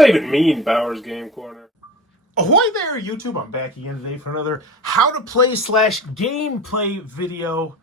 that even mean, Bowers Game Corner? Ahoy there, YouTube. I'm back again today for another how to play / gameplay video.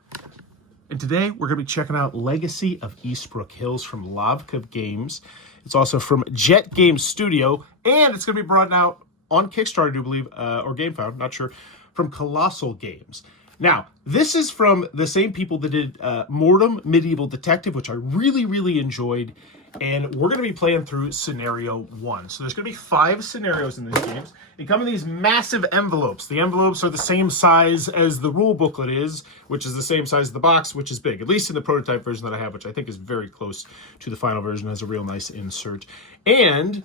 And today we're going to be checking out Legacy of Eastbrook Hills from Lavka Games. It's also from Jet Game Studio, and it's going to be brought out on Kickstarter, I do believe, or GameFound, not sure, from Colossal Games. Now, this is from the same people that did Mortem Medieval Detective, which I really enjoyed. And we're going to be playing through scenario 1. So there's going to be 5 scenarios in these games. They come in these massive envelopes. The envelopes are the same size as the rule booklet is, which is the same size as the box, which is big. At least in the prototype version that I have, which I think is very close to the final version. It has a real nice insert. And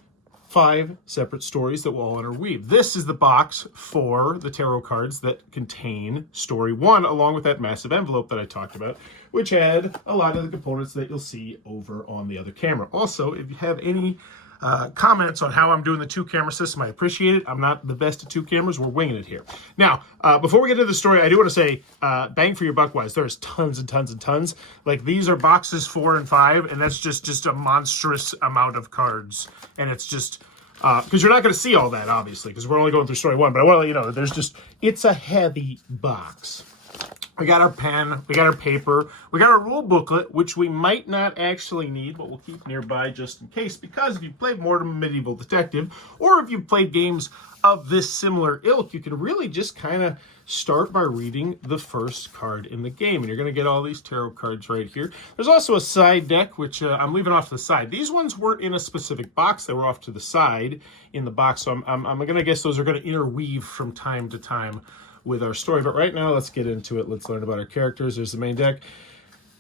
5 separate stories that will all interweave. This is the box for the tarot cards that contain story 1, along with that massive envelope that I talked about, which had a lot of the components that you'll see over on the other camera. Also, if you have any comments on how I'm doing the 2-camera system, I appreciate it. I'm not the best at 2 cameras. We're winging it here. Now, before we get into the story, I do want to say, bang for your buck wise, there's tons and tons and tons. Like, these are boxes 4 and 5, and that's just a monstrous amount of cards. And it's just, because you're not going to see all that, obviously, because we're only going through story 1. But I want to let you know that it's a heavy box. We got our pen, we got our paper, we got our rule booklet, which we might not actually need, but we'll keep nearby just in case, because if you've played Mortem Medieval Detective, or if you've played games of this similar ilk, you can really just kind of start by reading the first card in the game, and you're going to get all these tarot cards right here. There's also a side deck, which I'm leaving off to the side. These ones weren't in a specific box, they were off to the side in the box, so I'm going to guess those are going to interweave from time to time with our story. But right now, let's get into it. Let's learn about our characters. There's the main deck.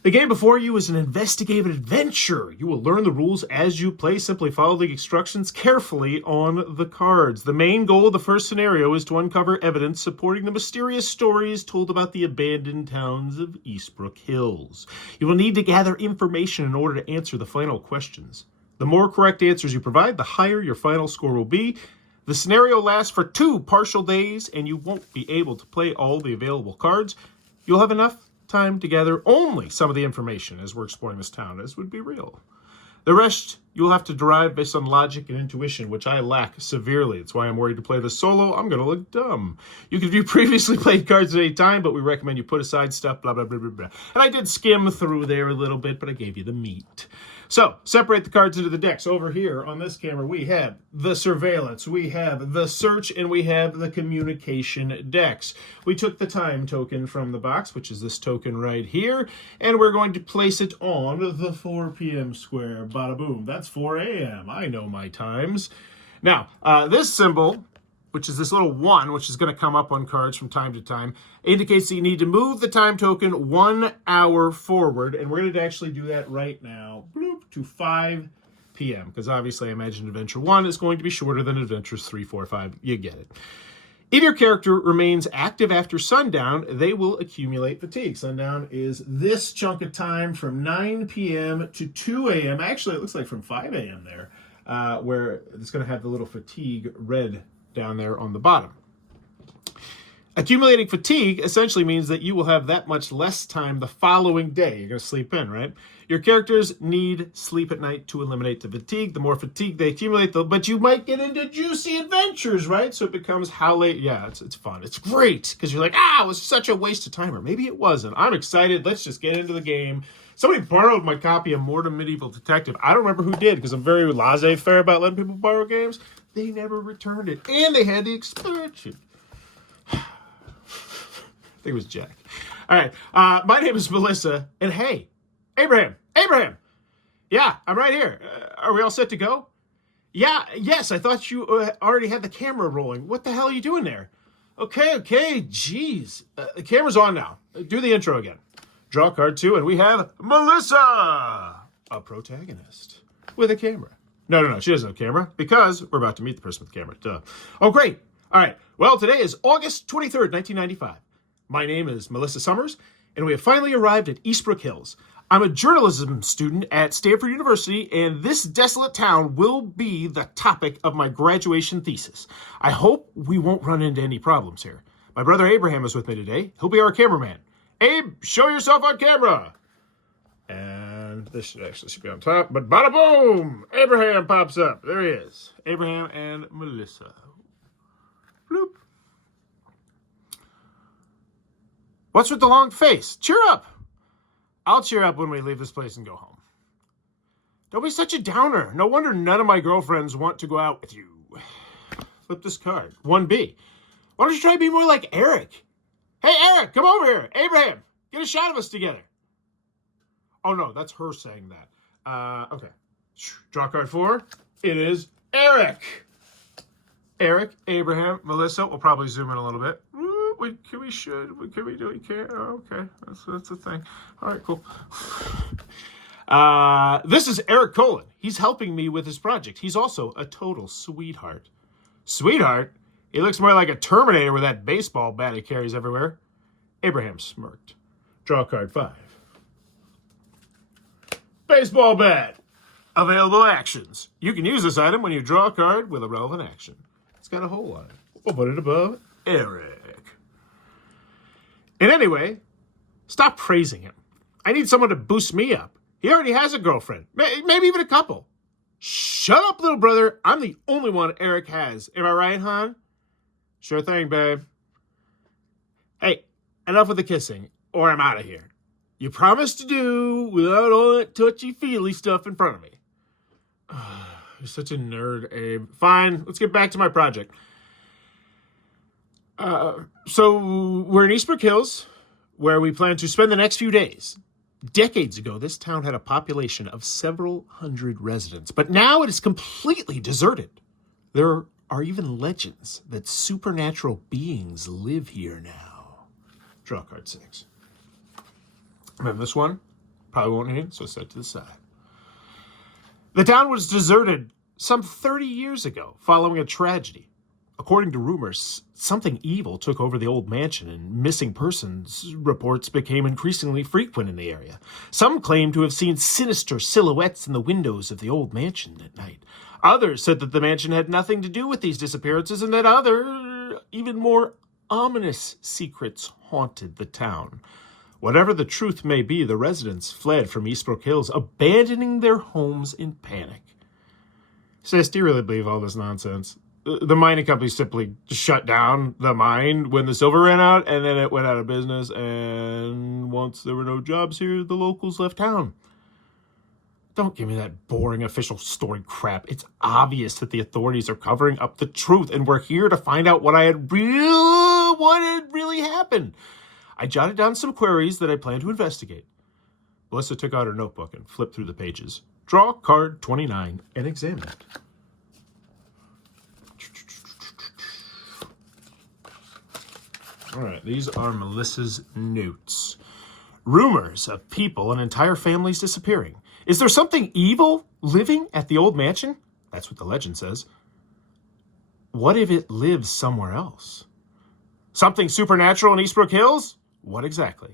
The game before you is an investigative adventure. You will learn the rules as you play. Simply follow the instructions carefully on the cards. The main goal of the first scenario is to uncover evidence supporting the mysterious stories told about the abandoned towns of Eastbrook Hills. You will need to gather information in order to answer the final questions. The more correct answers you provide, the higher your final score will be. The scenario lasts for 2 partial days, and you won't be able to play all the available cards. You'll have enough time to gather only some of the information as we're exploring this town, as would be real. The rest you'll have to derive based on logic and intuition, which I lack severely. That's why I'm worried to play this solo. I'm going to look dumb. You can view previously played cards at any time, but we recommend you put aside stuff, blah, blah, blah, blah, blah. And I did skim through there a little bit, but I gave you the meat. So, separate the cards into the decks. Over here on this camera, we have the surveillance, we have the search, and we have the communication decks. We took the time token from the box, which is this token right here, and we're going to place it on the 4 p.m. square. Bada boom. That's 4 a.m. I know my times. Now, this symbol, which is this little 1, which is going to come up on cards from time to time, indicates that you need to move the time token 1 hour forward, and we're going to actually do that right now, bloop, to 5 p.m., because obviously I imagine Adventure 1 is going to be shorter than Adventures 3, 4, 5. You get it. If your character remains active after sundown, they will accumulate fatigue. Sundown is this chunk of time from 9 p.m. to 2 a.m. Actually, it looks like from 5 a.m. there, where it's going to have the little fatigue red down there on the bottom. Accumulating fatigue essentially means that you will have that much less time the following day. You're going to sleep in, right? Your characters need sleep at night to eliminate the fatigue. The more fatigue they accumulate, but you might get into juicy adventures, right? So it becomes how late. Yeah, it's fun. It's great because you're like, it was such a waste of time. Or maybe it wasn't. I'm excited. Let's just get into the game. Somebody borrowed my copy of Mortem Medieval Detective. I don't remember who did because I'm very laissez-faire about letting people borrow games. They never returned it. And they had the expansion. I think it was Jack. All right. My name is Melissa. And hey, Abraham. Yeah, I'm right here. Are we all set to go? Yeah, yes, I thought you already had the camera rolling. What the hell are you doing there? Okay, jeez. The camera's on now. Do the intro again. Draw card 2, and we have Melissa, a protagonist with a camera. No, she doesn't have a camera because we're about to meet the person with the camera. Duh. Oh, great. All right. Well, today is August 23rd, 1995. My name is Melissa Summers, and we have finally arrived at Eastbrook Hills. I'm a journalism student at Stanford University, and this desolate town will be the topic of my graduation thesis. I hope we won't run into any problems here. My brother Abraham is with me today. He'll be our cameraman. Abe, show yourself on camera. And This should be on top. But bada boom! Abraham pops up. There he is. Abraham and Melissa. Bloop. What's with the long face? Cheer up. I'll cheer up when we leave this place and go home. Don't be such a downer. No wonder none of my girlfriends want to go out with you. Flip this card. 1B. Why don't you try to be more like Eric? Hey, Eric, come over here. Abraham, get a shot of us together. Oh, no, that's her saying that. Okay. Draw card 4. It is Eric. Eric, Abraham, Melissa. We'll probably zoom in a little bit. Can we do it? Can't. Oh, okay. That's the thing. All right, cool. This is Eric Colin. He's helping me with his project. He's also a total sweetheart. Sweetheart? He looks more like a Terminator with that baseball bat he carries everywhere. Abraham smirked. Draw card 5. Baseball bat. Available actions. You can use this item when you draw a card with a relevant action. It's got a hole on it. We'll put it above Eric. And anyway, stop praising him. I need someone to boost me up. He already has a girlfriend. Maybe even a couple. Shut up, little brother. I'm the only one Eric has. Am I right, hon? Sure thing, babe. Hey, enough with the kissing, or I'm out of here. You promised to do without all that touchy-feely stuff in front of me. You're such a nerd, Abe. Fine, let's get back to my project. So we're in Eastbrook Hills, where we plan to spend the next few days. Decades ago, this town had a population of several hundred residents, but now it is completely deserted. There are even legends that supernatural beings live here now. Draw card 6. Remember this one? Probably won't need it, so set it to the side. The town was deserted some 30 years ago following a tragedy. According to rumors, something evil took over the old mansion and missing persons reports became increasingly frequent in the area. Some claim to have seen sinister silhouettes in the windows of the old mansion at night. Others said that the mansion had nothing to do with these disappearances and that other, even more ominous secrets haunted the town. Whatever the truth may be, the residents fled from Eastbrook Hills, abandoning their homes in panic. Sis, do you really believe all this nonsense? The mining company simply shut down the mine when the silver ran out, and then it went out of business, and once there were no jobs here, the locals left town. Don't give me that boring official story crap. It's obvious that the authorities are covering up the truth, and we're here to find out what had really happened. I jotted down some queries that I plan to investigate. Melissa took out her notebook and flipped through the pages. Draw card 29 and examine it. All right, these are Melissa's notes. Rumors of people and entire families disappearing. Is there something evil living at the old mansion? That's what the legend says. What if it lives somewhere else? Something supernatural in Eastbrook Hills? What exactly?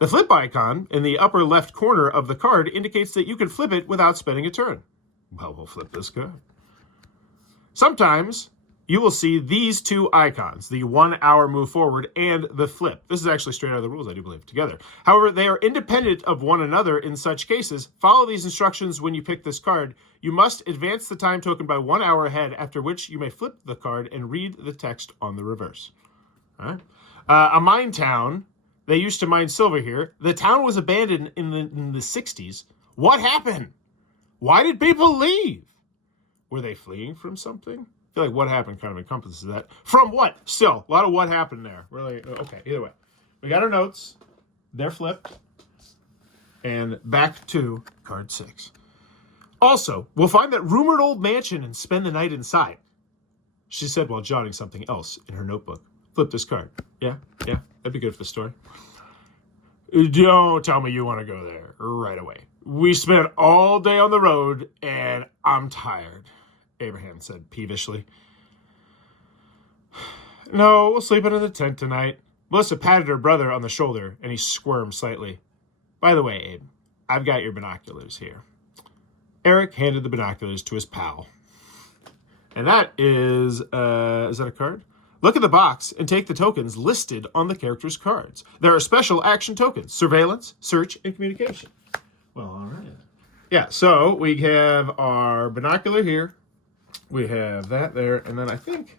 The flip icon in the upper left corner of the card indicates that you can flip it without spending a turn. Well, we'll flip this card. Sometimes you will see these two icons, the 1 hour move forward and the flip. This is actually straight out of the rules, I do believe, together. However, they are independent of one another in such cases. Follow these instructions when you pick this card. You must advance the time token by 1 hour ahead, after which you may flip the card and read the text on the reverse. All right. A mine town. They used to mine silver here. The town was abandoned in the 60s. What happened? Why did people leave? Were they fleeing from something? I feel like what happened kind of encompasses that. From what? Still, a lot of what happened there. Really, okay, either way. We got our notes. They're flipped. And back to card 6. Also, we'll find that rumored old mansion and spend the night inside. She said while jotting something else in her notebook. Flip this card. Yeah, that'd be good for the story. Don't tell me you want to go there right away. We spent all day on the road, and I'm tired, Abraham said peevishly. No, we'll sleep under the tent tonight. Melissa patted her brother on the shoulder, and he squirmed slightly. By the way, Abe, I've got your binoculars here. Eric handed the binoculars to his pal. And that is that a card? Look at the box and take the tokens listed on the character's cards. There are special action tokens: surveillance, search, and communication. Well, all right. Yeah, so we have our binocular here. We have that there. And then I think,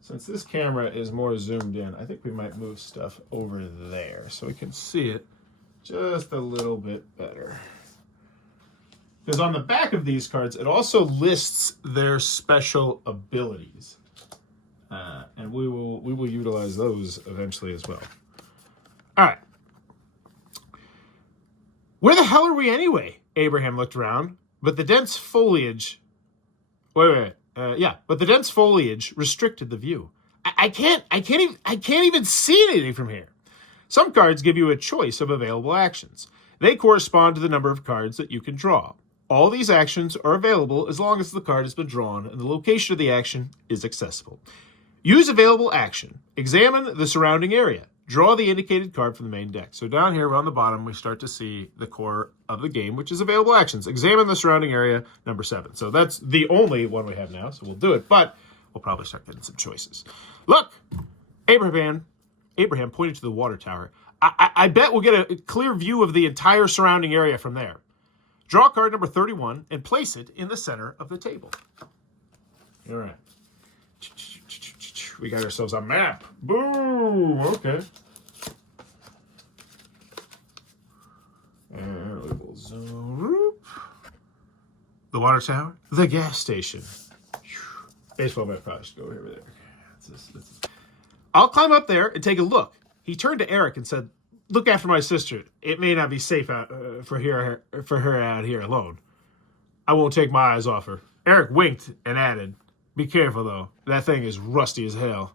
since this camera is more zoomed in, I think we might move stuff over there so we can see it just a little bit better. Because on the back of these cards, it also lists their special abilities. And we will utilize those eventually as well. All right. Where the hell are we anyway? Abraham looked around, but the dense foliage... But the dense foliage restricted the view. I can't even see anything from here. Some cards give you a choice of available actions. They correspond to the number of cards that you can draw. All these actions are available as long as the card has been drawn and the location of the action is accessible. Use available action. Examine the surrounding area. Draw the indicated card from the main deck. So down here on the bottom, we start to see the core of the game, which is available actions. Examine the surrounding area, number 7. So that's the only one we have now, so we'll do it. But we'll probably start getting some choices. Look, Abraham pointed to the water tower. I bet we'll get a clear view of the entire surrounding area from there. Draw card number 31 and place it in the center of the table. All right. We got ourselves a map. Boom. Okay. And we will zoom. The water tower. The gas station. Baseball bat probably should go over there. I'll climb up there and take a look. He turned to Eric and said, "Look after my sister. It may not be safe for her out here alone. I won't take my eyes off her." Eric winked and added, "Be careful, though. That thing is rusty as hell."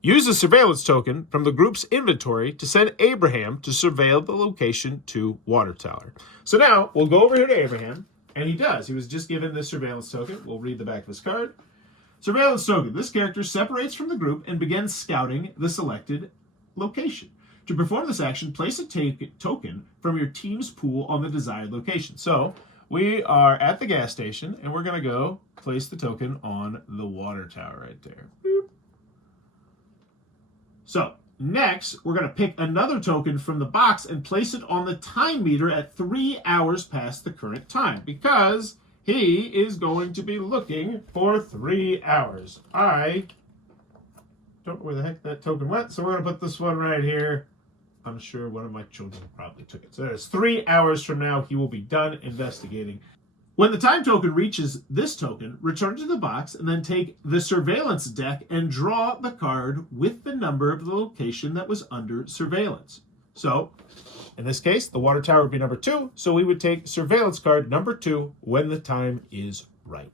Use the surveillance token from the group's inventory to send Abraham to surveil the location to Water Tower. So now we'll go over here to Abraham, and he does. He was just given this surveillance token. We'll read the back of his card. Surveillance token. This character separates from the group and begins scouting the selected location. To perform this action, place a token from your team's pool on the desired location. So we are at the gas station, and we're going to go place the token on the water tower right there. Boop. So next, we're going to pick another token from the box and place it on the time meter at 3 hours past the current time, because he is going to be looking for 3 hours. I don't know where the heck that token went, so we're going to put this one right here. I'm sure one of my children probably took it. So there's 3 hours from now, he will be done investigating. When the time token reaches this token, return to the box and then take the surveillance deck and draw the card with the number of the location that was under surveillance. So, in this case, the water tower would be number 2, so we would take surveillance card number 2 when the time is right.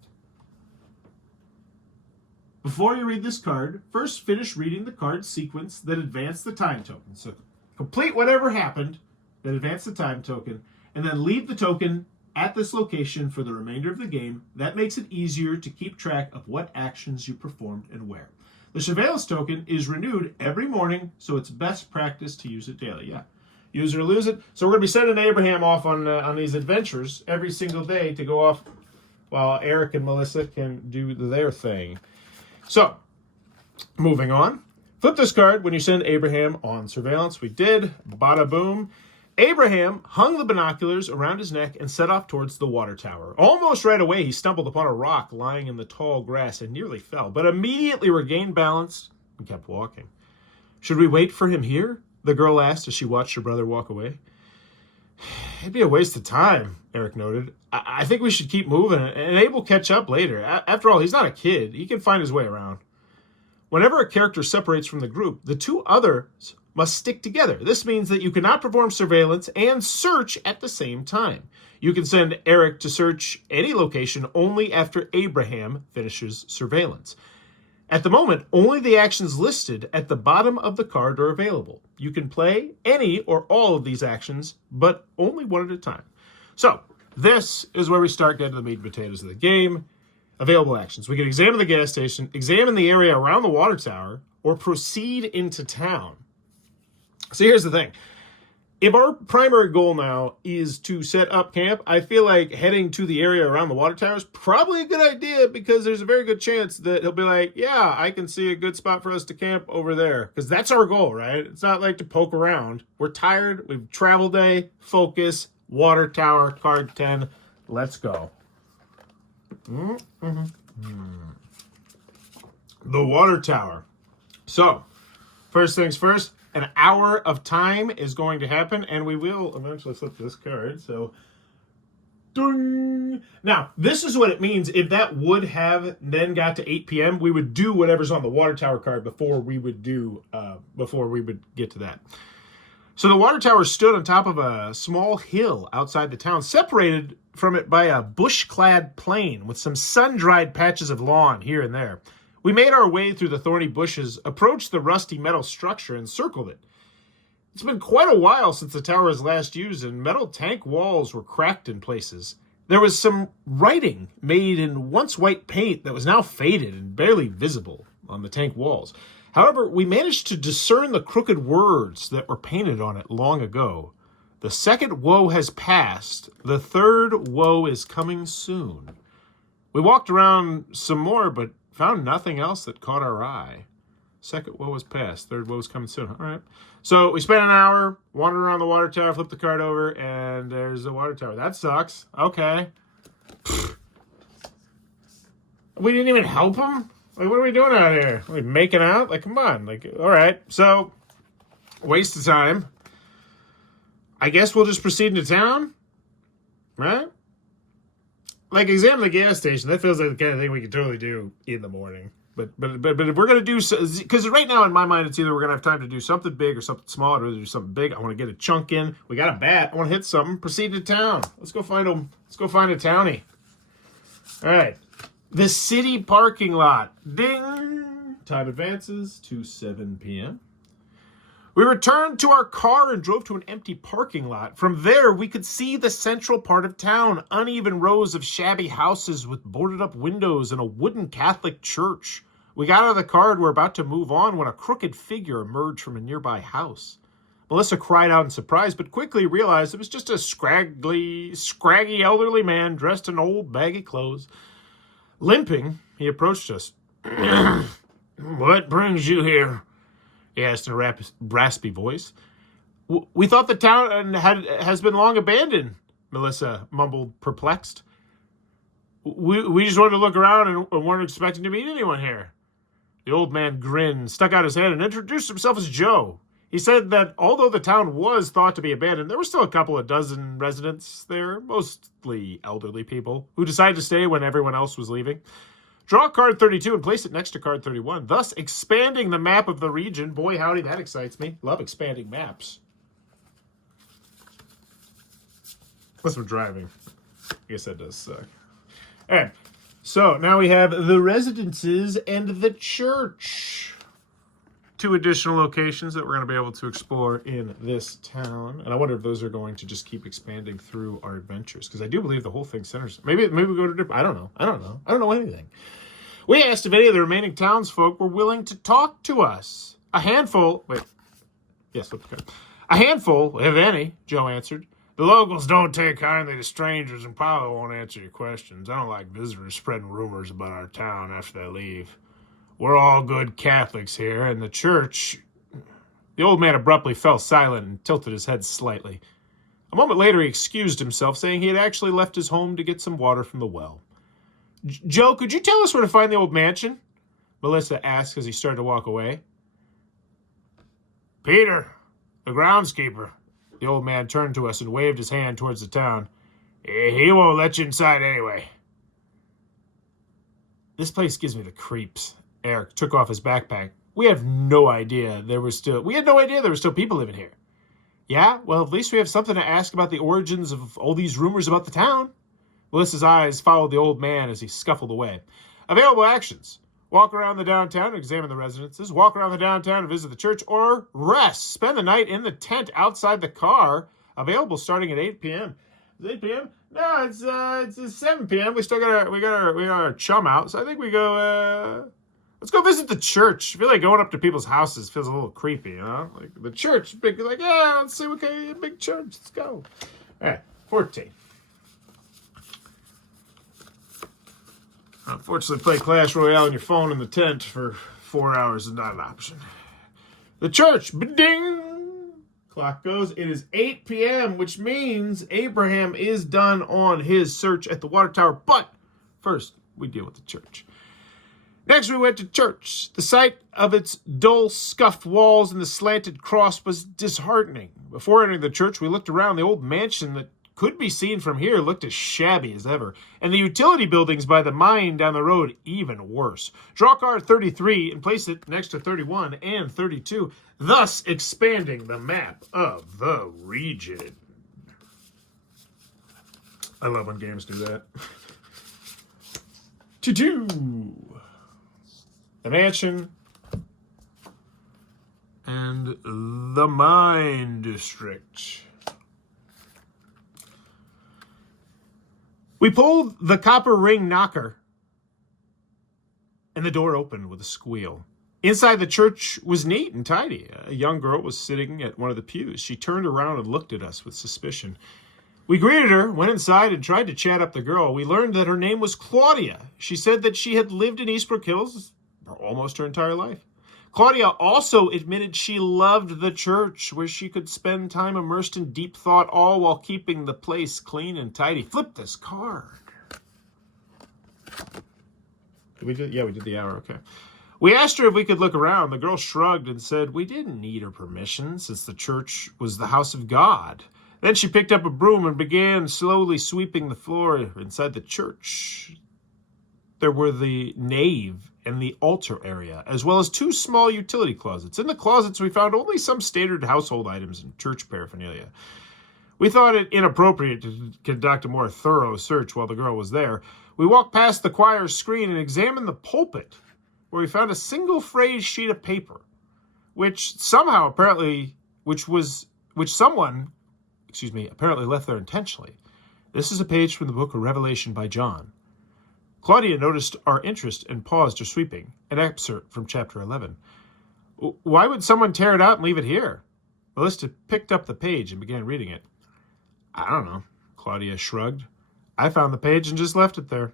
Before you read this card, first finish reading the card sequence that advanced the time token. So complete whatever happened that advanced the time token, and then leave the token at this location for the remainder of the game. That makes it easier to keep track of what actions you performed and where. The surveillance token is renewed every morning, so it's best practice to use it daily. Yeah, use it or lose it. So we're going to be sending Abraham off on these adventures every single day to go off while Eric and Melissa can do their thing. So, moving on. Flip this card when you send Abraham on surveillance. We did. Bada boom. Abraham hung the binoculars around his neck and set off towards the water tower. Almost right away, he stumbled upon a rock lying in the tall grass and nearly fell, but immediately regained balance and kept walking. "Should we wait for him here?" the girl asked as she watched her brother walk away. "It'd be a waste of time," Eric noted. I think we should keep moving, and Abe will catch up later. After all, he's not a kid. He can find his way around. Whenever a character separates from the group, the two others must stick together. This means that you cannot perform surveillance and search at the same time. You can send Eric to search any location only after Abraham finishes surveillance. At the moment, only the actions listed at the bottom of the card are available. You can play any or all of these actions, but only one at a time. So, this is where we start getting the meat and potatoes of the game. Available actions. We can examine the gas station, examine the area around the water tower, or proceed into town. So here's the thing. If our primary goal now is to set up camp, I feel like heading to the area around the water tower is probably a good idea, because there's a very good chance that he'll be like, yeah, I can see a good spot for us to camp over there. Because that's our goal, right? It's not like to poke around. We're tired. We've travel day, focus, water tower, card 10. Let's go. The water tower. So, first things first, an hour of time is going to happen, and we will eventually flip this card. So, ding. Now, this is what it means. If that would have then got to 8 p.m., we would do whatever's on the water tower card before we would get to that. So the water tower stood on top of a small hill outside the town, separated from it by a bush-clad plain with some sun-dried patches of lawn here and there. We made our way through the thorny bushes, approached the rusty metal structure, and circled it. It's been quite a while since the tower was last used, and metal tank walls were cracked in places. There was some writing made in once white paint that was now faded and barely visible on the tank walls. However, we managed to discern the crooked words that were painted on it long ago. The second woe has passed. The third woe is coming soon. We walked around some more, but found nothing else that caught our eye. Second woe has passed. Third woe is coming soon. All right. So we spent an hour, wandered around the water tower, flipped the card over, and there's the water tower. That sucks. Okay. We didn't even help him? Like, what are we doing out here? Are we making out? Like, come on. Like, all right. So, waste of time. I guess we'll just proceed into town, right? Like, examine the gas station. That feels like the kind of thing we could totally do in the morning. But if we're going to do, because right now in my mind, it's either we're going to have time to do something big or something small. I'd rather do something big. I want to get a chunk in. We got a bat. I want to hit something. Proceed to town. Let's go find them. Let's go find a townie. All right. The city parking lot. Ding. Time advances to 7 p.m. We returned to our car and drove to an empty parking lot. From there, we could see the central part of town, uneven rows of shabby houses with boarded-up windows and a wooden Catholic church. We got out of the car and were about to move on when a crooked figure emerged from a nearby house. Melissa cried out in surprise, but quickly realized it was just a scraggy elderly man dressed in old baggy clothes. Limping, he approached us. "What brings you here?" he asked in a raspy voice. "We thought the town has been long abandoned," Melissa mumbled, perplexed. We just wanted to look around and weren't expecting to meet anyone here." The old man grinned, stuck out his head, and introduced himself as Joe. He said that although the town was thought to be abandoned, there were still a couple of dozen residents there, mostly elderly people, who decided to stay when everyone else was leaving. Draw card 32 and place it next to card 31, thus expanding the map of the region. Boy, howdy, that excites me. Love expanding maps. Unless we're driving. I guess that does suck. All right, so now we have the residences and the church. 2 additional locations that we're going to be able to explore in this town. And I wonder if those are going to just keep expanding through our adventures. Because I do believe the whole thing centers. Maybe we go to different... I don't know anything. We asked if any of the remaining townsfolk were willing to talk to us. A handful... Wait. Yes, okay. A handful, if any, Joe answered. "The locals don't take kindly to strangers and probably won't answer your questions. I don't like visitors spreading rumors about our town after they leave. We're all good Catholics here, and the church..." The old man abruptly fell silent and tilted his head slightly. A moment later, he excused himself, saying he had actually left his home to get some water from the well. "Joe, could you tell us where to find the old mansion?" Melissa asked as he started to walk away. "Peter, the groundskeeper." The old man turned to us and waved his hand towards the town. "He won't let you inside anyway." This place gives me the creeps. Eric took off his backpack. We had no idea there were still people living here. "Yeah, well, at least we have something to ask about the origins of all these rumors about the town." Melissa's eyes followed the old man as he scuffled away. Available actions: walk around the downtown to examine the residences, walk around the downtown to visit the church, or rest. Spend the night in the tent outside the car. Available starting at 8 p.m. Is it 8 p.m.? No, it's 7 p.m. We got our chum out, so I think we go. Let's go visit the church. I feel like going up to people's houses feels a little creepy, you know? Like the church, big, like, yeah, let's see what kind of big church. Let's go. All right, 14. Unfortunately, play Clash Royale on your phone in the tent for 4 hours is not an option. The church, ding! Clock goes. It is 8 p.m., which means Abraham is done on his search at the water tower. But first, we deal with the church. Next, we went to church. The sight of its dull, scuffed walls and the slanted cross was disheartening. Before entering the church, we looked around. The old mansion that could be seen from here looked as shabby as ever, and the utility buildings by the mine down the road even worse. Draw card 33 and place it next to 31 and 32, thus expanding the map of the region. I love when games do that. 2-2. The mansion, and the mine district. We pulled the copper ring knocker, and the door opened with a squeal. Inside the church was neat and tidy. A young girl was sitting at one of the pews. She turned around and looked at us with suspicion. We greeted her, went inside, and tried to chat up the girl. We learned that her name was Claudia. She said that she had lived in Eastbrook Hills almost her entire life. Claudia also admitted she loved the church, where she could spend time immersed in deep thought, all while keeping the place clean and tidy. Flip this card. We did the hour, okay. We asked her if we could look around. The girl shrugged and said we didn't need her permission, since the church was the house of God. Then she picked up a broom and began slowly sweeping the floor inside the church. There were the nave and the altar area, as well as 2 small utility closets. In the closets, we found only some standard household items and church paraphernalia. We thought it inappropriate to conduct a more thorough search while the girl was there. We walked past the choir screen and examined the pulpit, where we found a single phrase sheet of paper, which someone apparently left there intentionally. This is a page from the book of Revelation by John. Claudia noticed our interest and paused her sweeping, an excerpt from chapter 11. Why would someone tear it out and leave it here? Melissa picked up the page and began reading it. I don't know, Claudia shrugged. I found the page and just left it there.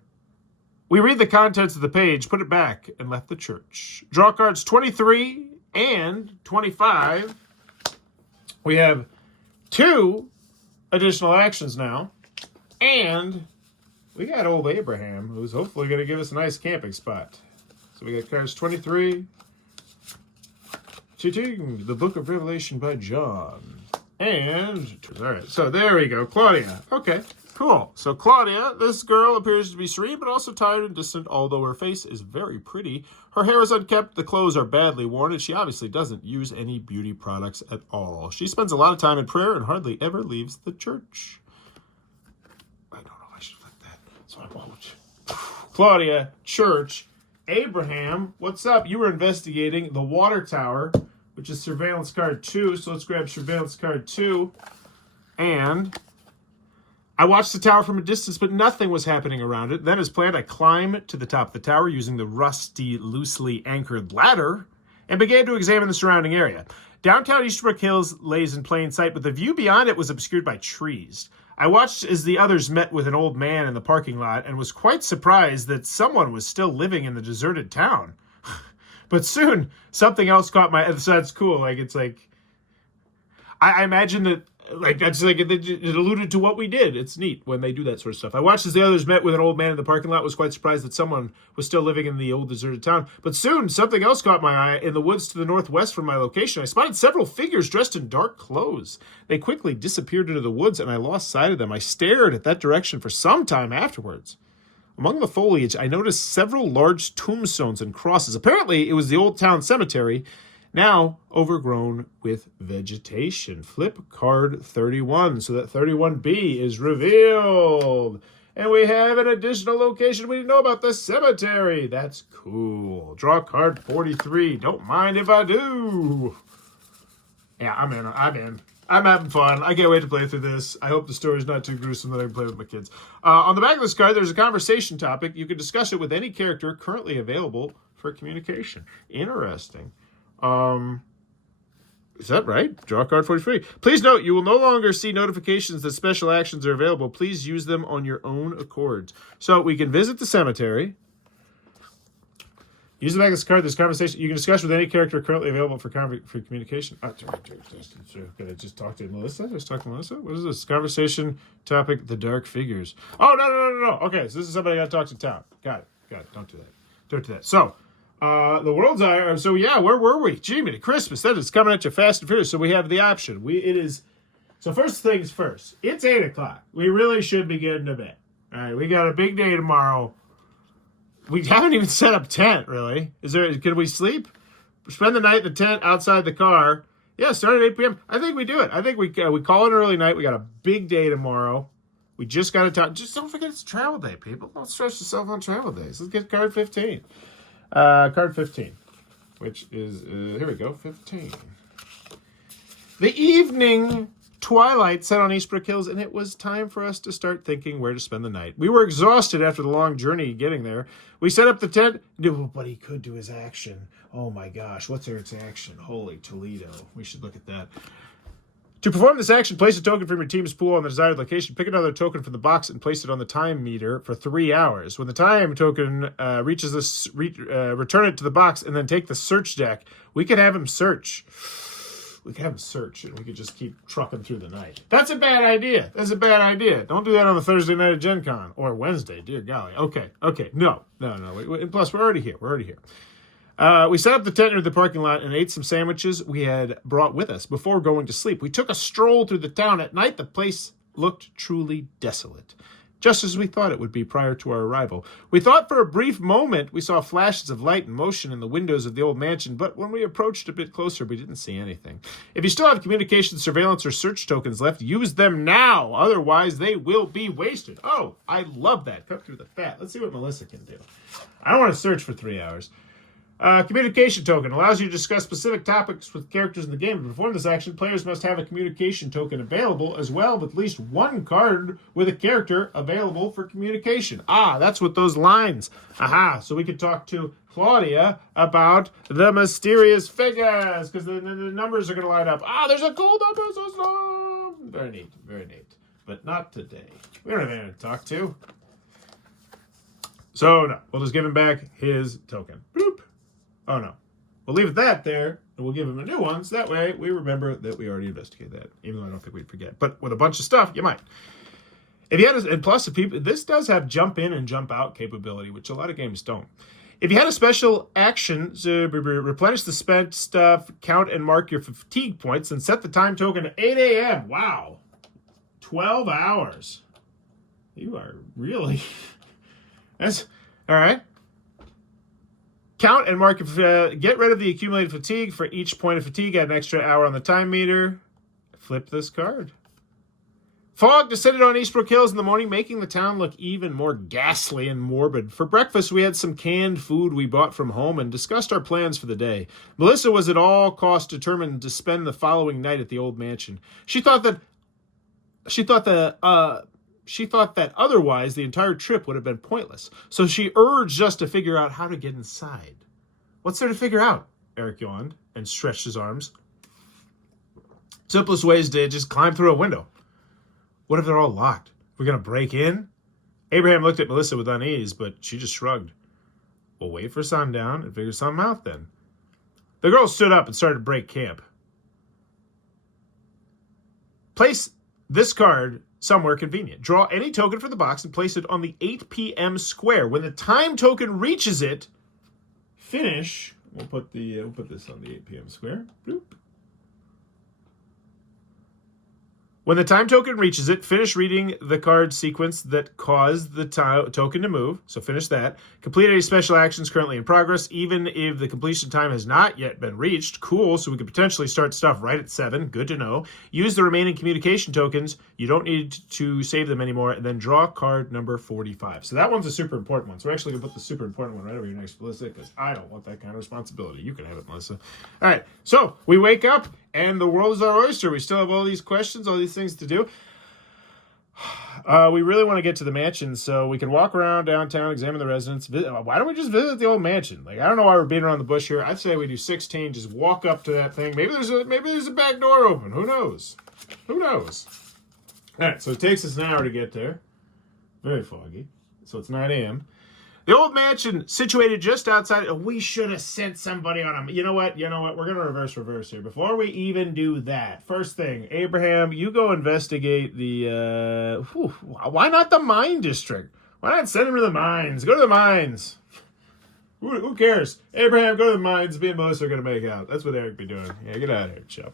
We read the contents of the page, put it back, and left the church. Draw cards 23 and 25. We have 2 additional actions now, and we got old Abraham, who's hopefully going to give us a nice camping spot. So we got cards 23, the book of Revelation by John. And, all right, so there we go, Claudia. Okay, cool. So Claudia, this girl appears to be serene, but also tired and distant, although her face is very pretty. Her hair is unkempt, the clothes are badly worn, and she obviously doesn't use any beauty products at all. She spends a lot of time in prayer and hardly ever leaves the church. So I won't. Claudia, church, Abraham, what's up? You were investigating the water tower, which is surveillance card 2. So let's grab surveillance card 2. And I watched the tower from a distance, but nothing was happening around it. Then, as planned, I climbed to the top of the tower using the rusty, loosely anchored ladder and began to examine the surrounding area. Downtown Eastbrook Hills lays in plain sight, but the view beyond it was obscured by trees. I watched as the others met with an old man in the parking lot and was quite surprised that someone was still living in the deserted town. But soon, something else caught my... So that's cool. I imagine that, it alluded to what we did. It's neat when they do that sort of stuff. I watched as the others met with an old man in the parking lot, was quite surprised that someone was still living in the old deserted town. But soon, something else caught my eye. In the woods to the northwest from my location, I spotted several figures dressed in dark clothes. They quickly disappeared into the woods, and I lost sight of them. I stared at that direction for some time afterwards. Among the foliage, I noticed several large tombstones and crosses. Apparently, it was the old town cemetery, now overgrown with vegetation. Flip card 31, so that 31B is revealed. And we have an additional location we didn't know about, the cemetery. That's cool. Draw card 43. Don't mind if I do. Yeah, I'm in. I'm having fun. I can't wait to play through this. I hope the story's not too gruesome that I can play with my kids. On the back of this card, there's a conversation topic. You can discuss it with any character currently available for communication. Interesting. Is that right? Draw card 43. Please note, you will no longer see notifications that special actions are available. Please use them on your own accord. So we can visit the cemetery. Use the back of this card. This conversation you can discuss with any character currently available for communication. Can I just talk to Melissa? Just talk to Melissa? What is this? Conversation topic, the dark figures. Oh, no. Okay, so this is somebody I got to talk to town. Got it. Don't do that. So, the world's eye. So, yeah, where were we? Jiminy Christmas. That is coming at you fast and furious. So we have the option. So first things first. It's 8 o'clock. We really should be getting to bed. All right, we got a big day tomorrow. We haven't even set up tent, really. Can we sleep? Spend the night in the tent outside the car. Yeah, start at 8 p.m. I think we do it. I think we call it an early night. We got a big day tomorrow. We just got to talk. Just don't forget it's travel day, people. Don't stress yourself on travel days. Let's get card 15. Card 15, which is, here we go, 15. The evening twilight set on Eastbrook Hills, and it was time for us to start thinking where to spend the night. We were exhausted after the long journey getting there. We set up the tent. But he could do his action. Oh my gosh, what's its action? Holy Toledo. We should look at that. To perform this action, place a token from your team's pool on the desired location. Pick another token from the box and place it on the time meter for 3 hours. When the time token reaches this, return it to the box and then take the search deck. We could have him search. We could have him search, and we could just keep trucking through the night. That's a bad idea. Don't do that on the Thursday night at Gen Con. Or Wednesday, dear golly. Okay. No. And plus, we're already here. We set up the tent near the parking lot and ate some sandwiches we had brought with us before going to sleep. We took a stroll through the town. At night, the place looked truly desolate, just as we thought it would be prior to our arrival. We thought for a brief moment we saw flashes of light and motion in the windows of the old mansion, but when we approached a bit closer, we didn't see anything. If you still have communication, surveillance, or search tokens left, use them now. Otherwise, they will be wasted. Oh, I love that. Cut through the fat. Let's see what Melissa can do. I don't want to search for 3 hours. Communication token allows you to discuss specific topics with characters in the game. To perform this action, players must have a communication token available as well with at least one card with a character available for communication. That's what those lines. So we could talk to Claudia about the mysterious figures because the numbers are going to light up. There's a cool number system. Very neat. But not today. We don't have anyone to talk to. So, no. We'll just give him back his token. Boop. Oh, no. We'll leave it that there, and we'll give him a new one, so that way we remember that we already investigated that, even though I don't think we'd forget. But with a bunch of stuff, you might. And plus, this does have jump in and jump out capability, which a lot of games don't. If you had a special action, replenish the spent stuff, count and mark your fatigue points, and set the time token at 8 a.m. Wow. 12 hours. You are really... That's... All right. Count and mark. Get rid of the accumulated fatigue. For each point of fatigue, add an extra hour on the time meter. Flip this card. Fog descended on Eastbrook Hills in the morning, making the town look even more ghastly and morbid. For breakfast, we had some canned food we bought from home and discussed our plans for the day. Melissa was at all costs determined to spend the following night at the old mansion. She thought that otherwise the entire trip would have been pointless. So she urged us to figure out how to get inside. What's there to figure out? Eric yawned and stretched his arms. Simplest way is to just climb through a window. What if they're all locked? We're going to break in? Abraham looked at Melissa with unease, but she just shrugged. We'll wait for sundown and figure something out then. The girl stood up and started to break camp. Place this card somewhere convenient. Draw any token from the box and place it on the 8 p.m. square. When the time token reaches it, finish. We'll put this on the 8 p.m. square. Bloop. When the time token reaches it, finish reading the card sequence that caused the token to move. So finish that. Complete any special actions currently in progress, even if the completion time has not yet been reached. Cool, so we could potentially start stuff right at 7. Good to know. Use the remaining communication tokens. You don't need to save them anymore. And then draw card number 45. So that one's a super important one. So we're actually going to put the super important one right over here next to Melissa because I don't want that kind of responsibility. You can have it, Melissa. All right, so we wake up. And the world is our oyster. We still have all these questions, all these things to do. We really want to get to the mansion, so we can walk around downtown, examine the residence. Why don't we just visit the old mansion? Like, I don't know why we're beating around the bush here. I'd say we do 16. Just walk up to that thing. Maybe there's a back door open. Who knows? All right, so it takes us an hour to get there. Very foggy. So it's 9 a.m. The old mansion situated just outside. We should have sent somebody on him. You know what? We're going to reverse here. Before we even do that, first thing, Abraham, you go investigate the, why not the mine district? Why not send him to the mines? Go to the mines. Who cares? Abraham, go to the mines. Me and Melissa are going to make out. That's what Eric be doing. Yeah, get out of here, Chubb.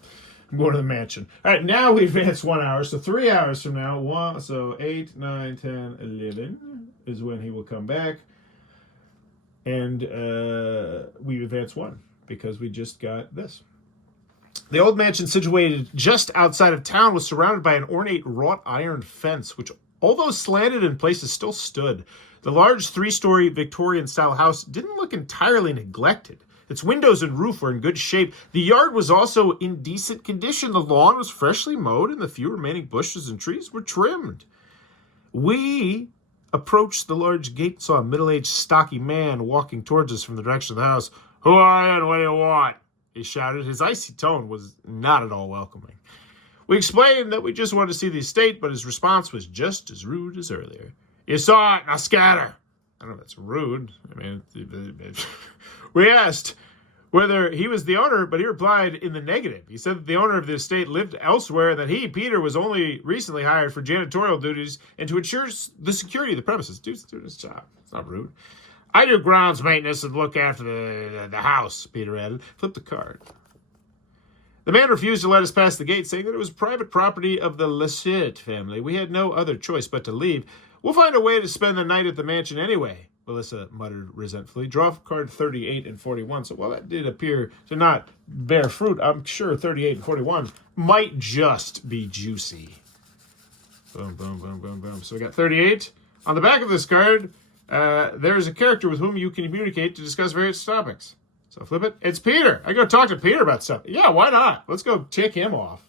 I'm going to the mansion. All right, now we advance 1 hour. So 3 hours from now, so 8, 9, 10, 11 is when he will come back. And we advance 1 because we just got this. The old mansion situated just outside of town was surrounded by an ornate wrought iron fence, which, although slanted in places, still stood. The large 3-story Victorian-style house didn't look entirely neglected. Its windows and roof were in good shape. The yard was also in decent condition. The lawn was freshly mowed, and the few remaining bushes and trees were trimmed. We approached the large gate and saw a middle-aged, stocky man walking towards us from the direction of the house. "Who are you and what do you want?" he shouted. His icy tone was not at all welcoming. We explained that we just wanted to see the estate, but his response was just as rude as earlier. "You saw it, now scatter." I don't know if that's rude. I mean, we asked whether he was the owner, but he replied in the negative. He said that the owner of the estate lived elsewhere and that he, Peter, was only recently hired for janitorial duties and to ensure the security of the premises. Dude's doing his job. It's not rude. "I do grounds maintenance and look after the house," Peter added. Flip the card. The man refused to let us pass the gate, saying that it was private property of the Lachette family. We had no other choice but to leave. "We'll find a way to spend the night at the mansion anyway," Melissa muttered resentfully. Draw card 38 and 41. So while that did appear to not bear fruit, I'm sure 38 and 41 might just be juicy. Boom, boom, boom, boom, boom. So we got 38. On the back of this card, there is a character with whom you can communicate to discuss various topics. So flip it. It's Peter. I go talk to Peter about stuff. Yeah, why not? Let's go tick him off.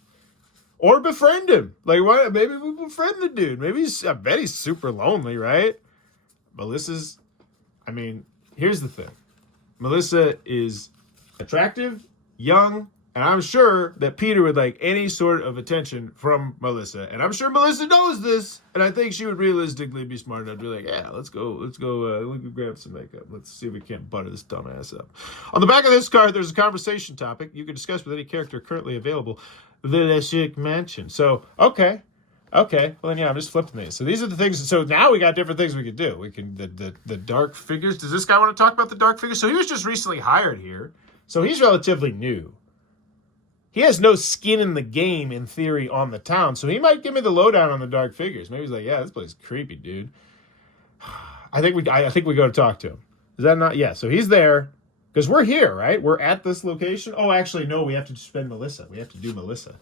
Or befriend him. Like, why? Maybe we befriend the dude. I bet he's super lonely, right? Melissa's, here's the thing. Melissa is attractive, young, and I'm sure that Peter would like any sort of attention from Melissa. And I'm sure Melissa knows this, and I think she would realistically be smart enough to be like, yeah, let's go grab some makeup. Let's see if we can't butter this dumbass up. On the back of this card, there's a conversation topic you can discuss with any character currently available. The Lachette Mansion. So, okay. Well, then, yeah, I'm just flipping these. So these are the things. So now we got different things we could do. We can, the dark figures. Does this guy want to talk about the dark figures? So he was just recently hired here. So he's relatively new. He has no skin in the game, in theory, on the town. So he might give me the lowdown on the dark figures. Maybe he's like, yeah, this place is creepy, dude. I think we go to talk to him. Is that not? Yeah, so he's there. Because we're here, right? We're at this location. Oh, actually, no, we have to spend Melissa. We have to do Melissa.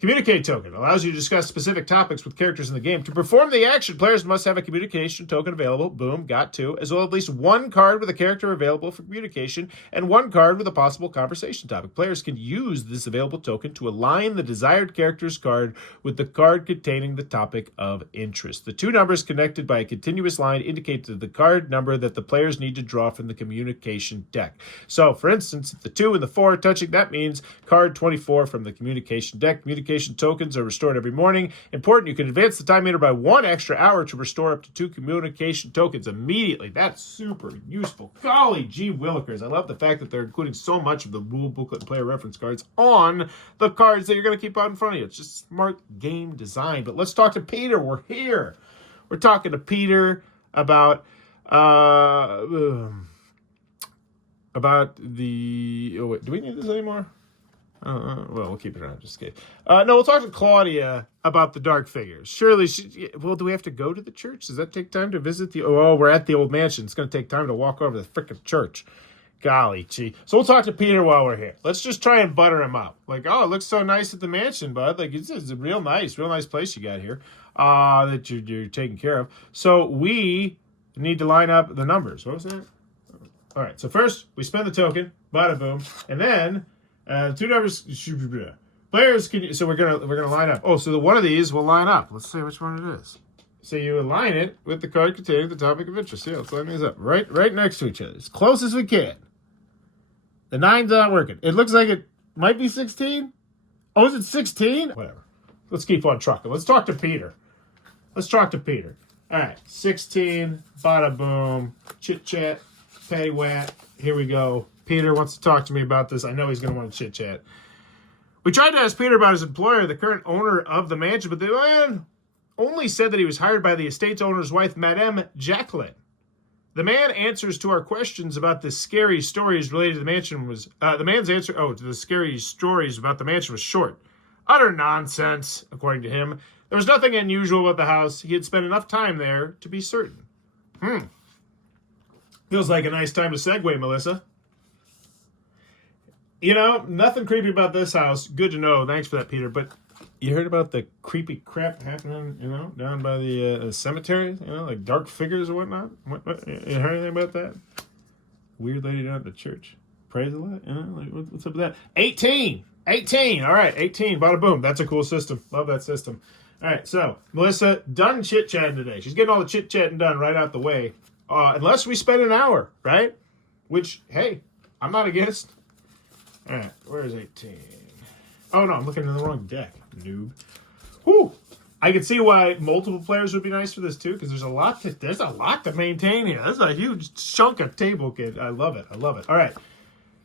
Communicate token allows you to discuss specific topics with characters in the game. To perform the action, players must have a communication token available. Boom, got 2. As well as at least 1 card with a character available for communication and 1 card with a possible conversation topic. Players can use this available token to align the desired character's card with the card containing the topic of interest. The 2 numbers connected by a continuous line indicate the card number that the players need to draw from the communication deck. So, for instance, if the 2 and the 4 are touching, that means card 24 from the communication deck. Communication tokens are restored every morning. Important, you can advance the time meter by 1 extra hour to restore up to 2 communication tokens immediately. That's super useful. Golly gee willikers. I love the fact that they're including so much of the rule booklet and player reference cards on the cards that you're going to keep out in front of you. It's just smart game design. But let's talk to Peter. We're here. We're talking to Peter about the... Oh, wait, do we need this anymore? Well, we'll keep it around. Just kidding. No, we'll talk to Claudia about the dark figures. Surely, well, do we have to go to the church? Does that take time to visit the... Oh, we're at the old mansion. It's going to take time to walk over to the frickin' church. Golly gee. So we'll talk to Peter while we're here. Let's just try and butter him up. Like, oh, it looks so nice at the mansion, bud. Like, it's a real nice place you got here that you're taking care of. So we need to line up the numbers. What was that? All right, so first, we spend the token. Bada boom. And then... 2 numbers. Players can. So we're gonna line up. Oh, so the one of these will line up. Let's see which one it is. So you align it with the card containing the topic of interest. Yeah, let's line these up right next to each other, as close as we can. The 9's not working. It looks like it might be 16. Oh, is it 16? Whatever. Let's keep on trucking. Let's talk to Peter. All right, 16, bada boom, chit chat, patty whack. Here we go. Peter wants to talk to me about this. I know he's going to want to chit chat. We tried to ask Peter about his employer, the current owner of the mansion, but the man only said that he was hired by the estate's owner's wife, Madame Jacqueline. The man answers to our questions about the scary stories related to the mansion was the man's answer to the scary stories about the mansion was short. Utter nonsense, according to him. There was nothing unusual about the house. He had spent enough time there to be certain. Feels like a nice time to segue, Melissa. You know, nothing creepy about this house. Good to know. Thanks for that, Peter. But you heard about the creepy crap happening, you know, down by the cemetery? You know, like dark figures or whatnot? What? You heard anything about that? Weird lady down at the church. Praise the Lord. You know, like, what's up with that? 18. All right, 18. Bada boom. That's a cool system. Love that system. All right, so Melissa, done chit-chatting today. She's getting all the chit-chatting done right out the way. Unless we spend an hour, right? Which, hey, I'm not against. All right, where's 18? Oh, no, I'm looking in the wrong deck, noob. Whew. I can see why multiple players would be nice for this, too, because there's a lot to maintain here. That's a huge chunk of table, kid. I love it. All right.